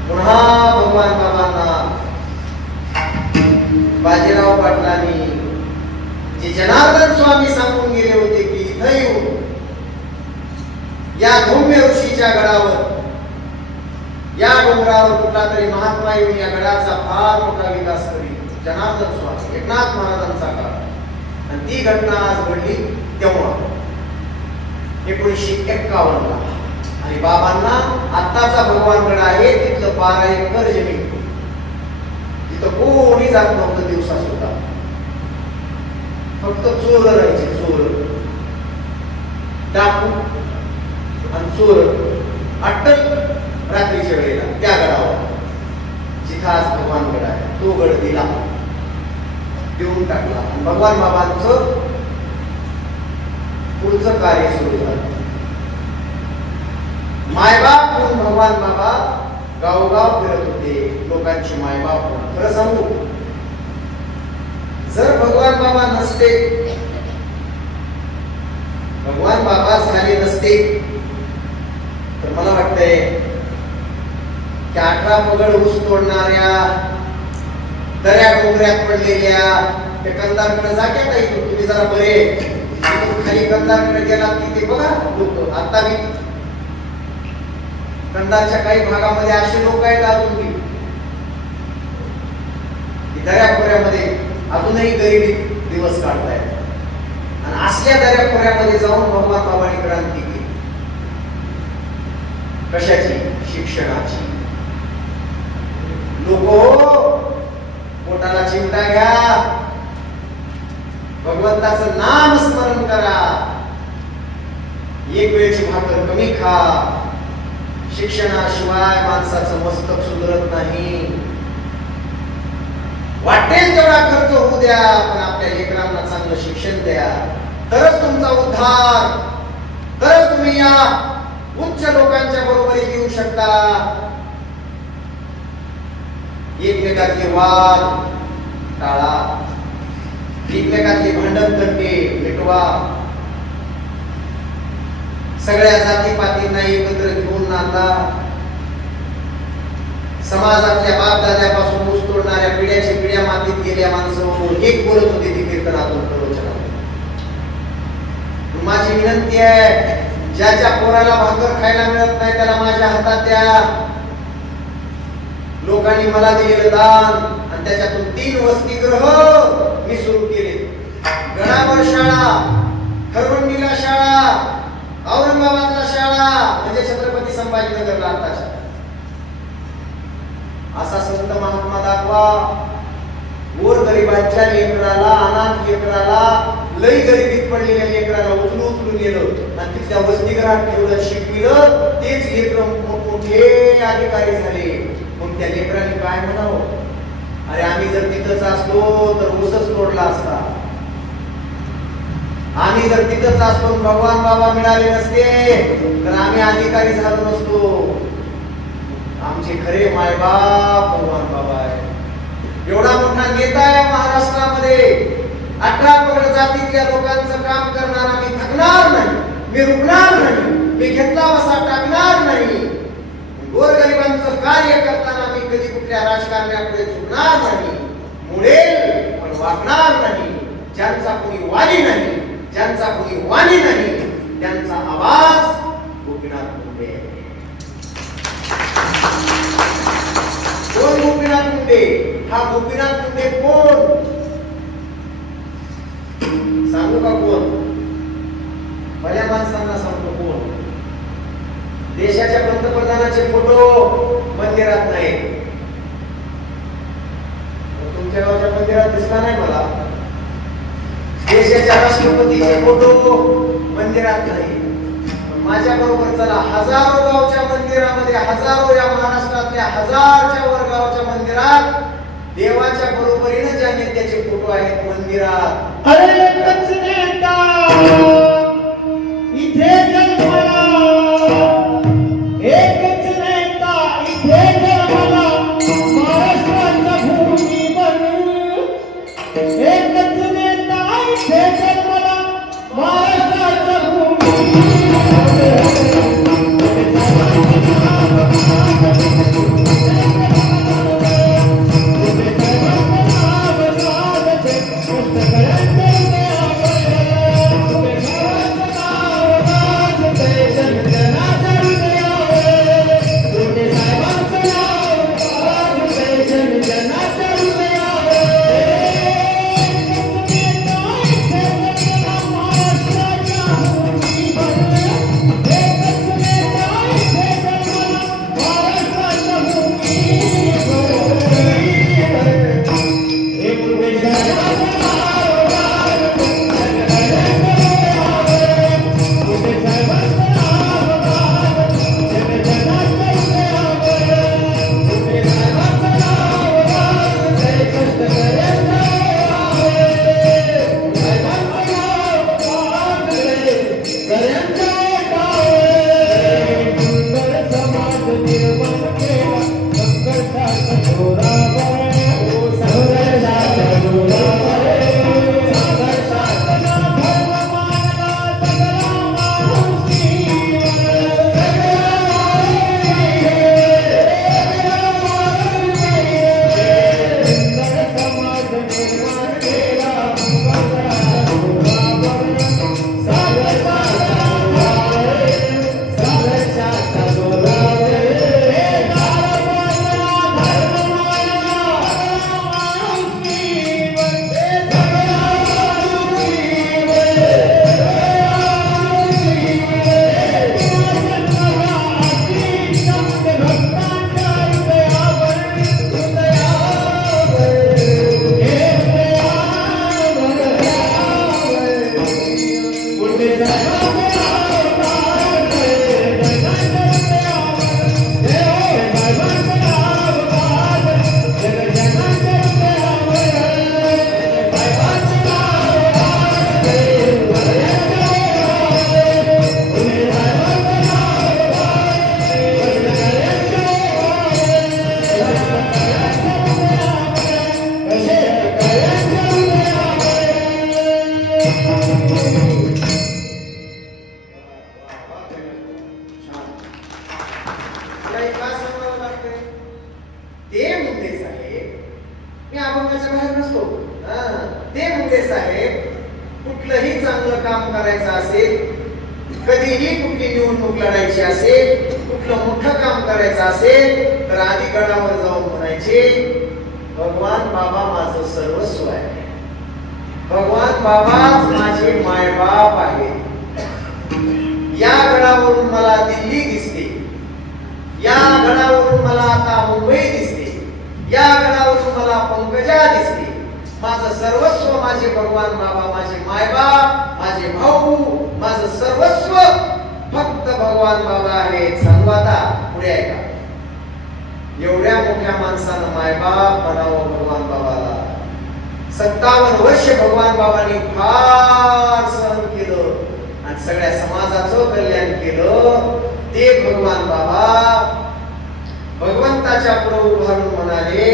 पुन्हा भगवान बाबांना बाजीराव पाटलांनी जे जनार्दन स्वामी सांगून गेले होते की इथं येऊन या धौम्य ऋषीच्या गडावर, या डोंगरावर कुठला तरी महात्मा येऊन या गडाचा फार मोठा विकास करील. जनार्दन स्वामी, एकनाथ महाराजांचा काळ. आणि ती घटना आज घडली तेव्हा 1951 ला. आणि बाबांना आत्ताचा भगवानगड आहे तिथलं 12 एकर जमीन, तिथं कोणी जात नव्हतं दिवसा सुद्धा. फक्त चोर राहायचे, चोर, डाकू आणि चोर अट्टल रात्रीच्या वेळेला त्या गडावर जिथं आज भगवानगड आहे. तो गड दिला, देऊन टाकला. आणि भगवान बाबांचं पुढचं कार्य सुरू झालं. मायबाप म्हणून भगवान बाबा गावोगाव फिरत होते, लोकांची मायबाप म्हणून. खरं सांगू, जर भगवान बाबा नसते, भगवान बाबा झाले नसते, तर मला वाटतंय की 18 पगड ऊस तोडणाऱ्या, दऱ्या डोंगऱ्यात पडलेल्या त्या कंदारकडे जाग्यात आहे. तुम्ही जरा बरे खाली कंदारकडे गेला की ते बघा लोक. आता मी कंदारच्या काही भागामध्ये असे लोक आहेत अजून दऱ्या खोऱ्यामध्ये अजूनही गरिबी दिवस काढतायत. आणि असल्या दऱ्या खोऱ्यामध्ये जाऊन भगवान बाबांनी क्रांती केली. कशाची? शिक्षणाची. लोक पोटाला चिमटा घ्या, भगवंताचं नाम स्मरण करा, एक वेळची भाकर कमी खा. शिक्षणाशिवाय माणसाचं मस्तक सुधरत नाही. वाटेल तेवढा खर्च होऊ द्या, पण आपल्या लेकरांना चांगलं शिक्षण द्या, तरच तुमचा उद्धार, तरच तुम्ही या उच्च लोकांच्या बरोबरीत येऊ शकता. एकमेकातले वाद टाळा, एकमेकातले भांडण तंटे मिटवा. सगळ्या जातीपातींना एकत्र घेऊन नाता. समाजातल्या बापदाद्यापासून ऊस तोडणाऱ्या पिढ्याच्या पिढ्या मातीत गेल्या माणसं एक बोलत होते ती कीर्तनातून, प्रवचनातून. माझी विनंती आहे, ज्याच्या पोराला भाकर खायला मिळत नाही त्याला माझ्या हातात द्या. लोकांनी मला दिलेलं दान आणि त्याच्यातून 3 वसतिगृह मी सुरू केले. गडावर शाळा, खरवंडीला शाळा, औरंगाबादला शाळा, म्हणजे छत्रपती संभाजीनगरला आताच्या. असा संत महात्मा दाखवा. गोरगरिबांच्या लेकराला, अनाथ लेकराला, लई गरिबीत पडलेल्या लेकराला उचलून गेलं आणि तिथल्या वसतिगृहात ठेवलं, शिकविलं. तेच लेकर मोठे अधिकारी झाले. मग त्या लेकरांनी काय म्हणावं? अरे आम्ही जर तिथंच असतो तर ऊसच तोडला असता. आम्ही जर तिथंच असतो, भगवान बाबा मिळाले नसते तर आम्ही अधिकारी झालो नसतो. आमचे खरे मायबाप भगवान बाबा आहे. एवढा मोठा नेता आहे महाराष्ट्रामध्ये. 18 पगड जातीतल्या लोकांचं काम करणारा मी थकणार नाही, मी रुकणार नाही, मी घेतला वसा टाकणार नाही. गोरगरिबांचं कार्य करताना मी कधी कुठल्या राजकारण्यापुढे झुकणार नाही. मुळेल पण वागणार नाही. ज्यांचा कोणी वाली नाही, ज्यांचा कोणी वाणी नाही, त्यांचा आवाज गोपीनाथ मुंडे. कोण गोपीनाथ मुंडे? हा गोपीनाथ मुंडे कोण सांगू का? कोण? भल्या माणसांना सांगतो कोण. देशाच्या पंतप्रधानाचे फोटो मंदिरात नाही. तुमच्या गावच्या मंदिरात दिसला नाही मला. देशाच्या राष्ट्रपतीचे फोटो मंदिरात नाही. माझ्या बरोबर चला, हजारो गावच्या मंदिरामध्ये, हजारो या महाराष्ट्रातल्या 1000च्या वर गावच्या मंदिरात देवाच्या बरोबरीने ज्या नेत्याचे फोटो आहेत मंदिरात. अरे एकच नेता इथे जन्मला, एकच नेता इथे जन्मला, महाराष्ट्राच्या भूमीवर. एकच नेता इथे जन्मला, महाराष्ट्राच्या भूमीवर. काही का सांगावं लागतंय? ते मुंडे साहेब, मी अभंगाच्या बाहेर नसतो. ते मुंडे साहेब, कुठलंही चांगलं काम करायचं असेल, कधीही कुठली निवडणूक लढायची असेल, कुठलं मोठं काम करायचं असेल, तर आधी गडावर जाऊन म्हणायचे, भगवान बाबा माझं सर्वस्व आहे, भगवान बाबाच माझे मायबाप आहे. या गडावरून मला दिल्ली दिसते, या गडावरून मला आता मुंबई दिसते, या गडावरून मला पंकजा दिसते. माझं सर्वस्व माझे भगवान बाबा, माझे मायबाप, माझे भाऊ, माझं सर्वस्व फक्त भगवान बाबा आहे. सांगू आता पुढे आहे का? एवढ्या मोठ्या माणसानं मायबाप म्हणावं भगवान बाबाला. 57 वर्ष भगवान बाबांनी फार सहन केलं आणि सगळ्या समाजाचं कल्याण केलं. ते भगवान बाबा भगवंताच्या पुढे उभारून म्हणाले,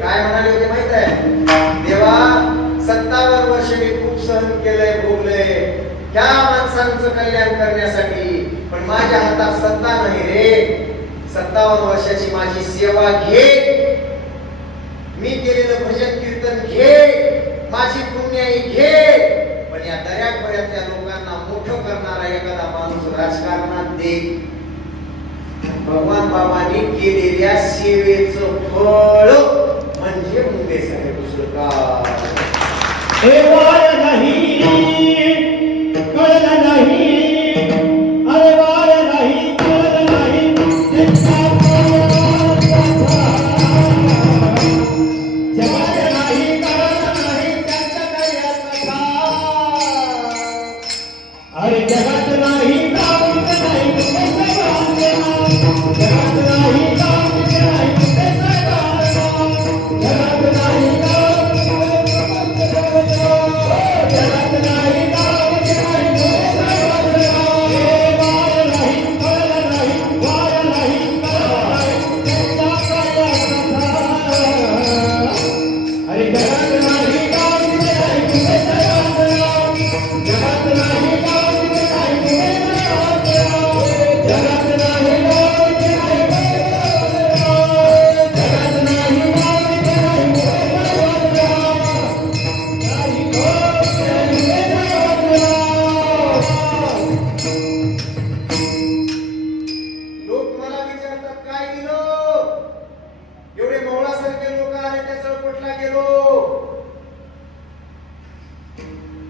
काय म्हणाले होते माहित आहे? देवा, 57 वर्ष मी खूप सहन केलंय, भोगलंय त्या माणसांचं कल्याण करण्यासाठी, पण माझ्या हातात सत्ता नाही रे. 57 वर्षाची माझी सेवा घे, मी केलेलं भजन कीर्तन घे, माझी पुण्याई घे, पण या दर्यापर्यंत लोकांना मोठं करणारा एखादा माणूस राजकारणात दे. भगवान बाबांनी केलेल्या सेवेचं फळ म्हणजे मुंडे साहेब, दुसरं काय? हे वाय नाही, कळलं नाही, अरे वाय नाही, कळलं नाही, जगात नाही, कळलं नाही, त्यांच्या कार्याचा काय? अरे जगात नाही, काम नाही, जगात नाही, काम नाही, जगात नाही,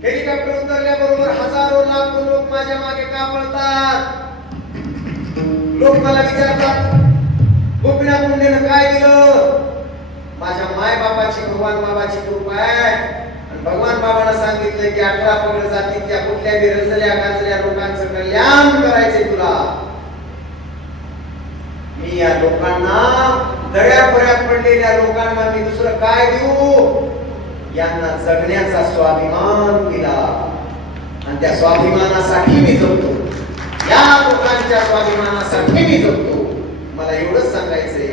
हेलिकॉप्टर उतरल्याबरोबर हजारो लाखो लोक माझ्या मागे का पळतात? लोक मला विचारतात, गोपीनाथ मुंडेनं काय दिलं? माझ्या माय बापाची, भगवान बाबाची कृपा आहे. आणि भगवान बाबांना सांगितलं की 18 पगड जातीतल्या कुठल्या बिरजल्या गाजल्या लोकांचं कल्याण करायचंय तुला. मी या लोकांना, दर्यापर्यंत पडलेल्या लोकांना मी दुसरं काय देऊ? यांना जगण्याचा स्वाभिमान दिला आणि त्या स्वाभिमानासाठी मी जगतो, या लोकांच्या स्वाभिमानासाठी मी जगतो. मला एवढंच सांगायचंय,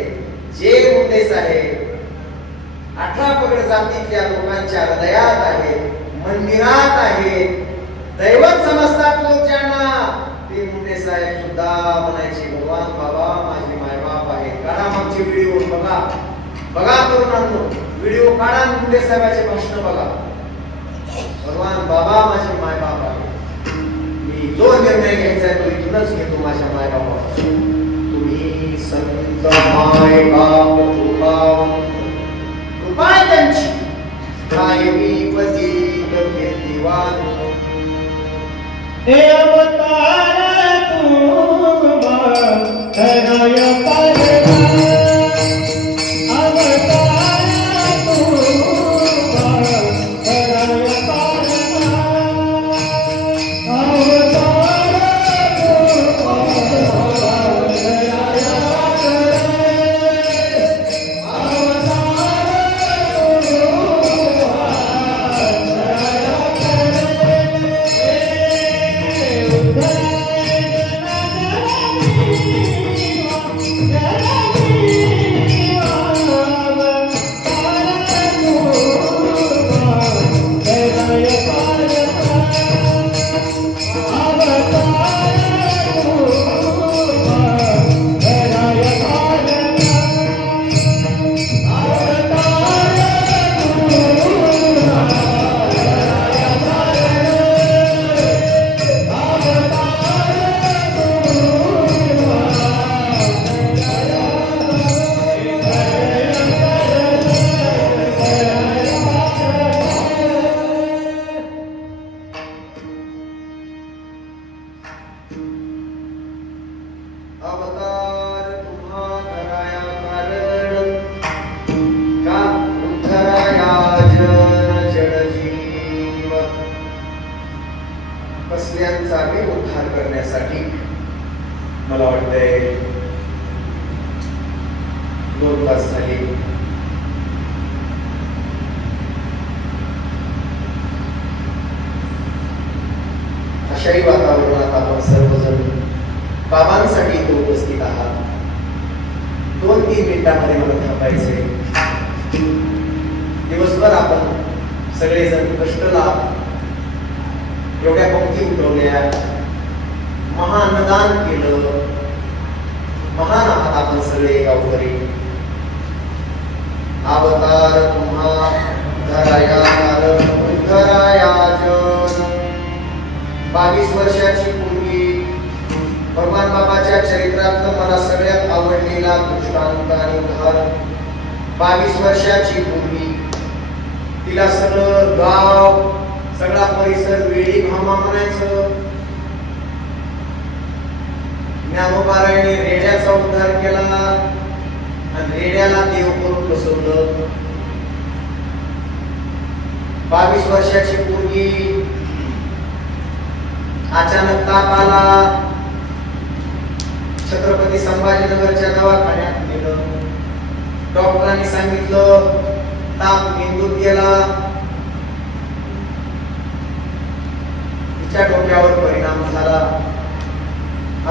जे मुंडे साहेब 18 पगड जातीतल्या लोकांच्या हृदयात आहेत, मंदिरात आहेत, दैवत समजतात लोक ज्यांना, ते मुंडे साहेब सुद्धा म्हणायचे भगवान बाबा माझे मायबाप आहेत. काढा मागचे व्हिडिओ बघा, बघा तरुणांनो, व्हिडिओ काढा, मुंडे साहेबांचे भाषण बघा. भगवान बाबा माझे मायबाप आहे. मी जो निर्णय घ्यायचा आहे तो इथूनच घेतो माझ्या मायबापापासून. तुम्ही संत मायबाप कृपा त्यांची कायमी पतीत कीर्तिवान. हे अवतार तुमा हृदय परवा, अवतार तुमा हृदय परवा, अवतार तुमा हृदय परवा, अवतार तुमा करण्यासाठी मला वाटतंय 2 तास झाले. अशाही वातावरणात आपण सर्वजण बाबांसाठी इथे उपस्थित आहात. 2-3 मिनिटांमध्ये मला थांबायचे. दिवसभर आपण सगळेजण कष्टला एवढ्या पंक्ती उठवल्या, महाअन्नदान केलं. महान आहात आपण सगळे गावकरी. अवतार तुम्हा धराया कारण उद्धराया जन. 22 वर्षाची पूर्वी भगवान बाबाच्या चरित्रातलं मला सगळ्यात आवडलेला दृष्टांत आणि उदाहरण. 22 वर्षाची पूर्वी तिला सगळं गाव, सगळा परिसर वेडी भामा म्हणायचं. ज्ञानोबारायने रेड्याचा उद्धार केला आणि रेड्याला देव करून बसवलं. 22 वर्षाची पूर्वी अचानक ताप आला. छत्रपती संभाजीनगरच्या दवाखान्यात नेलं. डॉक्टरांनी सांगितलं ताप मेंदूत गेला. तिच्या डोक्यावर परिणाम झाला.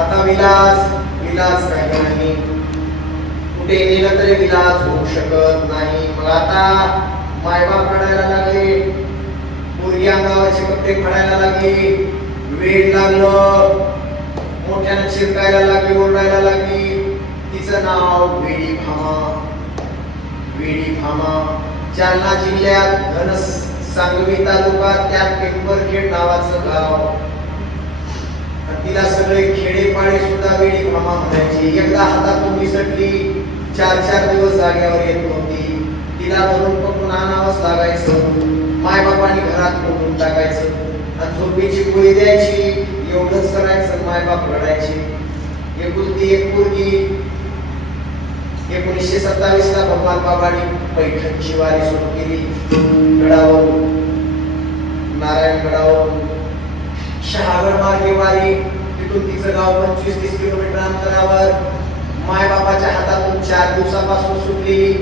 आता विलास काही नाही. कुठे नेलं तरी विलास होऊ शकत नाही. मग आता मायबाप रडायला लागले, पोरगी अंगावरचे कपडे फाडायला लागली, वेळ लागलं, मोठ्यानं चिरकायला लागली, ओरडायला लागली. तिचं नाव वेडी भामा. वेडी भामा जालना जिल्ह्यात सांगवी तालुका, त्यात पेंपरखेड नावाचं गाव. तिला सगळे खेडेपाडे सुद्धा वेडी भामा म्हणायचे. एकदा हातातून विसरली, 4 दिवस जाग्यावर येत नव्हती. तिला धरून पकडून आणावंच लागायचं. मायबापांनी घरात पकडून टाकायचं आणि झोपेची गोळी द्यायची. एवढंच करायचं. मायबाप रडायचे. एकुलती एक पोरगी. 1927 ला भगवान बाबांनी पैठणची वारी सुरू केली. गडावरून, नारायणगडावरून शहागड मार्गे वारी. तिथून तिचं गाव 25-30 किलोमीटर अंतरावर. मायबापाच्या हातातून 4 दिवसापासून सुटलेली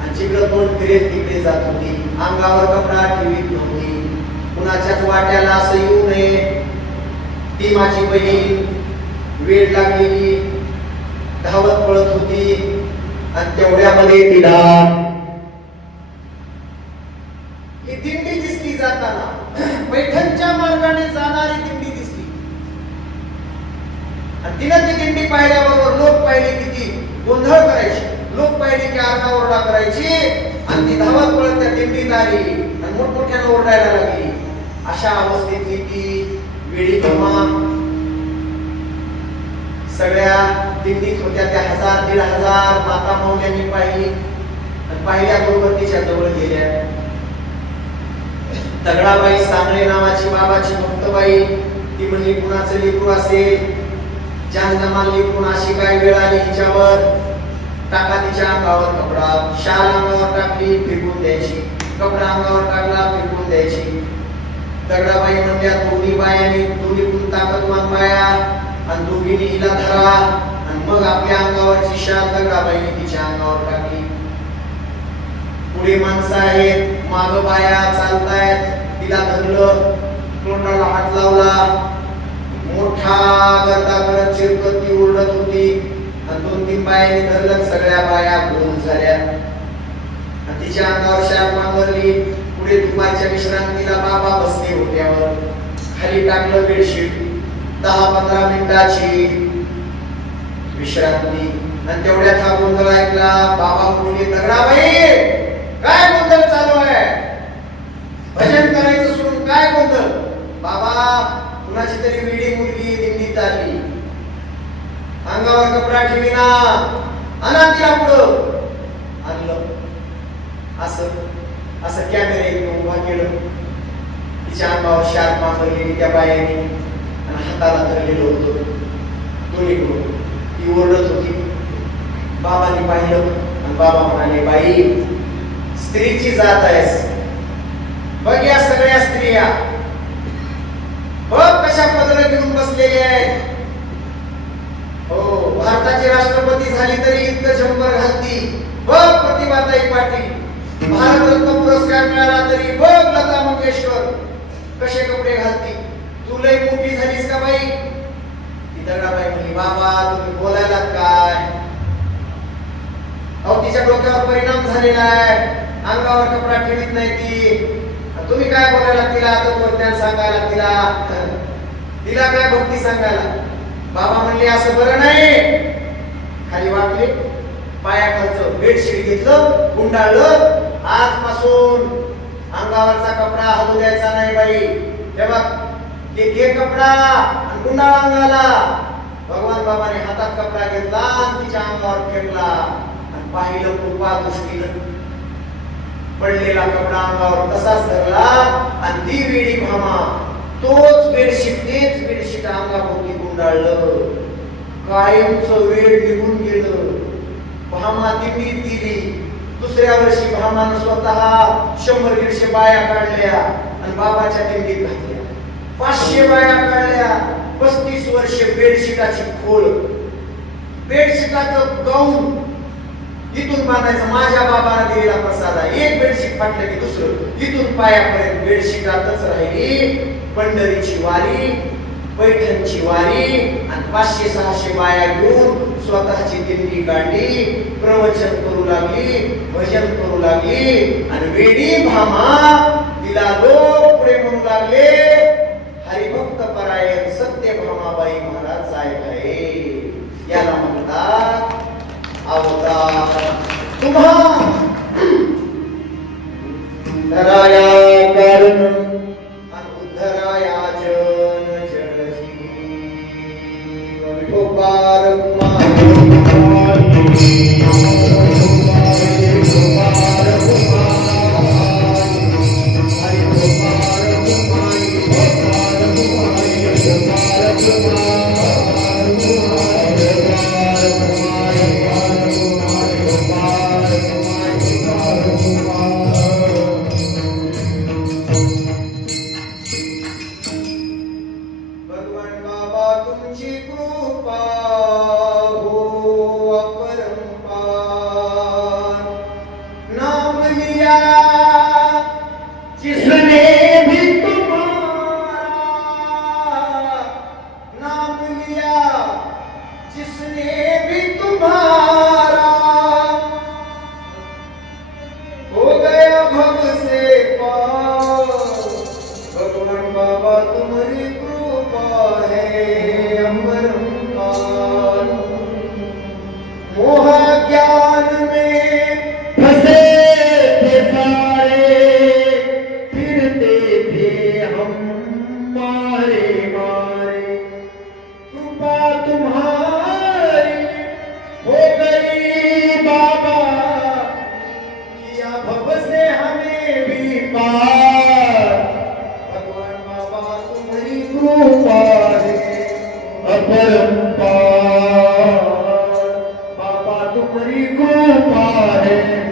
आणि जिकडं तोंड फिरेल तिकडे जात होती. अंगावर कपडा ठेवीत नव्हती. कुणाच्याच वाट्याला असं येऊ नये. ती माझी बहीण वेळ लागलेली धावत पळत होती आणि तेवढ्यामध्ये तिला ही दिंडी दिसली जाताना. पैठणच्या मार्गाने जाणारी दिंडी दिसली आणि तिनं ती दिंडी पाहिल्याबरोबर लोक पाहिले किती गोंधळ करायचे. लोक पाहिले की आरडाओरडा करायची आणि ती धावत पळत त्या दिंडीत आली आणि मोठमोठ्यानं ओरडायला लागली. अशा अवस्थेतली ती वेडी भामा सगळ्या दिंडीत होत्या त्या 1000-1500 माता माऊल्यांनी पाहिली आणि पाहिल्याबरोबर तिच्या जवळ गेल्या. दगडाबाई सांगळे नावाची बाबाची भक्तबाई. ती म्हणली कुणाचं लेकरू असेल, जानजमाल लेकरून अशी काय वेळ आली हिच्यावर. टाका तिच्या अंगावर कपडा. शाल अंगावर टाकली, फेकून द्यायची. कपडा अंगावर टाकला, फेकून द्यायची. दगडाबाई म्हणल्या दोन्ही बायांनी, दोन्ही ताकदवान बाया आणि दोघींनी हिला धरा आणि मग आपल्या अंगावरची शाल दगडाबाईने तिच्या अंगावर टाकली. पुढे माणसं आहेत, माग बाया चालतायत. तिला धरलं, तोंडाला हात लावला. मोठा गर्दा करत चिरकत ती ओरडत होती आणि 2-3 बायांनी धरलं. सगळ्या बाया गोल झाल्या आणि तिच्या अंगावर शाल मांगरली. पुढे दुपारच्या विश्रांतीला बाबा बसले होत्यावर. खाली टाकलं बेडशीट. 10-15 मिनिटाची विश्रांती आणि तेवढ्यात हा गोंधळ ऐकला. बाबा उठले. दगडाबाई काय गोंधळ चालू आहे? भजन करायचं सोडून काय गोंधळ? बाबा कुणाची तरी वेडी मुलगी दिंडीत आली, अंगावर कपडा ठेवीना, आणा तिला पुढं आणलं. असं कॅमेरा उभा केलं. तिच्या अंगावर शाल मांगरलेली त्या बायाने आणि हाताला धरलेलं होतं दोन्हीकडून. ती ओरडत होती. बाबांनी पाहिलं आणि बाबा म्हणाले, बाई स्त्रीची जात आहेस, बघ या सगळ्या स्त्रिया बघ कशा पदर घेऊन बसल्या बसलेले आहेत. हो, भारताची राष्ट्रपती झाली तरी इतकं शंभर घालती. बघ प्रतिभाताई पाटील. भारतरत्न पुरस्कार मिळाला तरी बघ लता मंगेशकर कसे कपडे घालती. तू लय मोठी झालीस का बाई? ती दगडाबाई म्हणली, बाबा तुम्ही बोलायला काय? अहो तिच्या डोक्यावर परिणाम झालेला आहे, अंगावर कपडा ठेवीत नाही ती. तुम्ही काय बोलायला तिला? तत्वज्ञान सांगायला तिला काय भक्ती सांगायला? बाबा म्हणले असं बरं नाही. खाली वाकले, पायाखालचं बेडशीट घेतलं, गुंडाळलं. आजपासून अंगावरचा कपडा हलू द्यायचा नाही बाई. हे बघ, घे कपडा आणि गुंडाळ अंगाला. भगवान बाबाने हातात कपडा घेतला आणि तिच्या अंगावर फेकला आणि पाहिलं कृपा दृष्टीनं पडलेला कपडा अंगावर तसाच धरला आणि ती वेडी भामा तोच बेडशीट तेच बेडशीट अंगाभोवती गुंडाळलं. कायमचं वेळ निघून गेलं. भामा दिंडीत गेली. दुसऱ्या वर्षी भामानं स्वतः 100-150 बाया काढल्या आणि बाबाच्या दिंडीत घातल्या. 500 बाया काढल्या. 35 वर्ष बेडशीटाची खोळ, बेडशीटाचं गाऊन इथून बांधायचं. माझ्या बाबाला दिलेला प्रसाद आहे. एक बेडशीट फाटलं की दुसरं इथून पायापर्यंत बेडशीटातच राहिली. पंढरीची वारी, पैठणची वारी आणि 500-600 बाया घेऊन स्वतःची दिंडी काढली. प्रवचन करू लागली, भजन करू लागली आणि वेडी भामा तिला लोक पुढे म्हणू लागले, हरिभक्त परायण सत्य भामाबाई महाराज साहेब आहे. याला म्हणतात अवतार. तुम्हा धराया कर्ण आणि उद्धराया जन जडजी. गोपाल अपरंपार बाबा तुम्हारी कृपा है.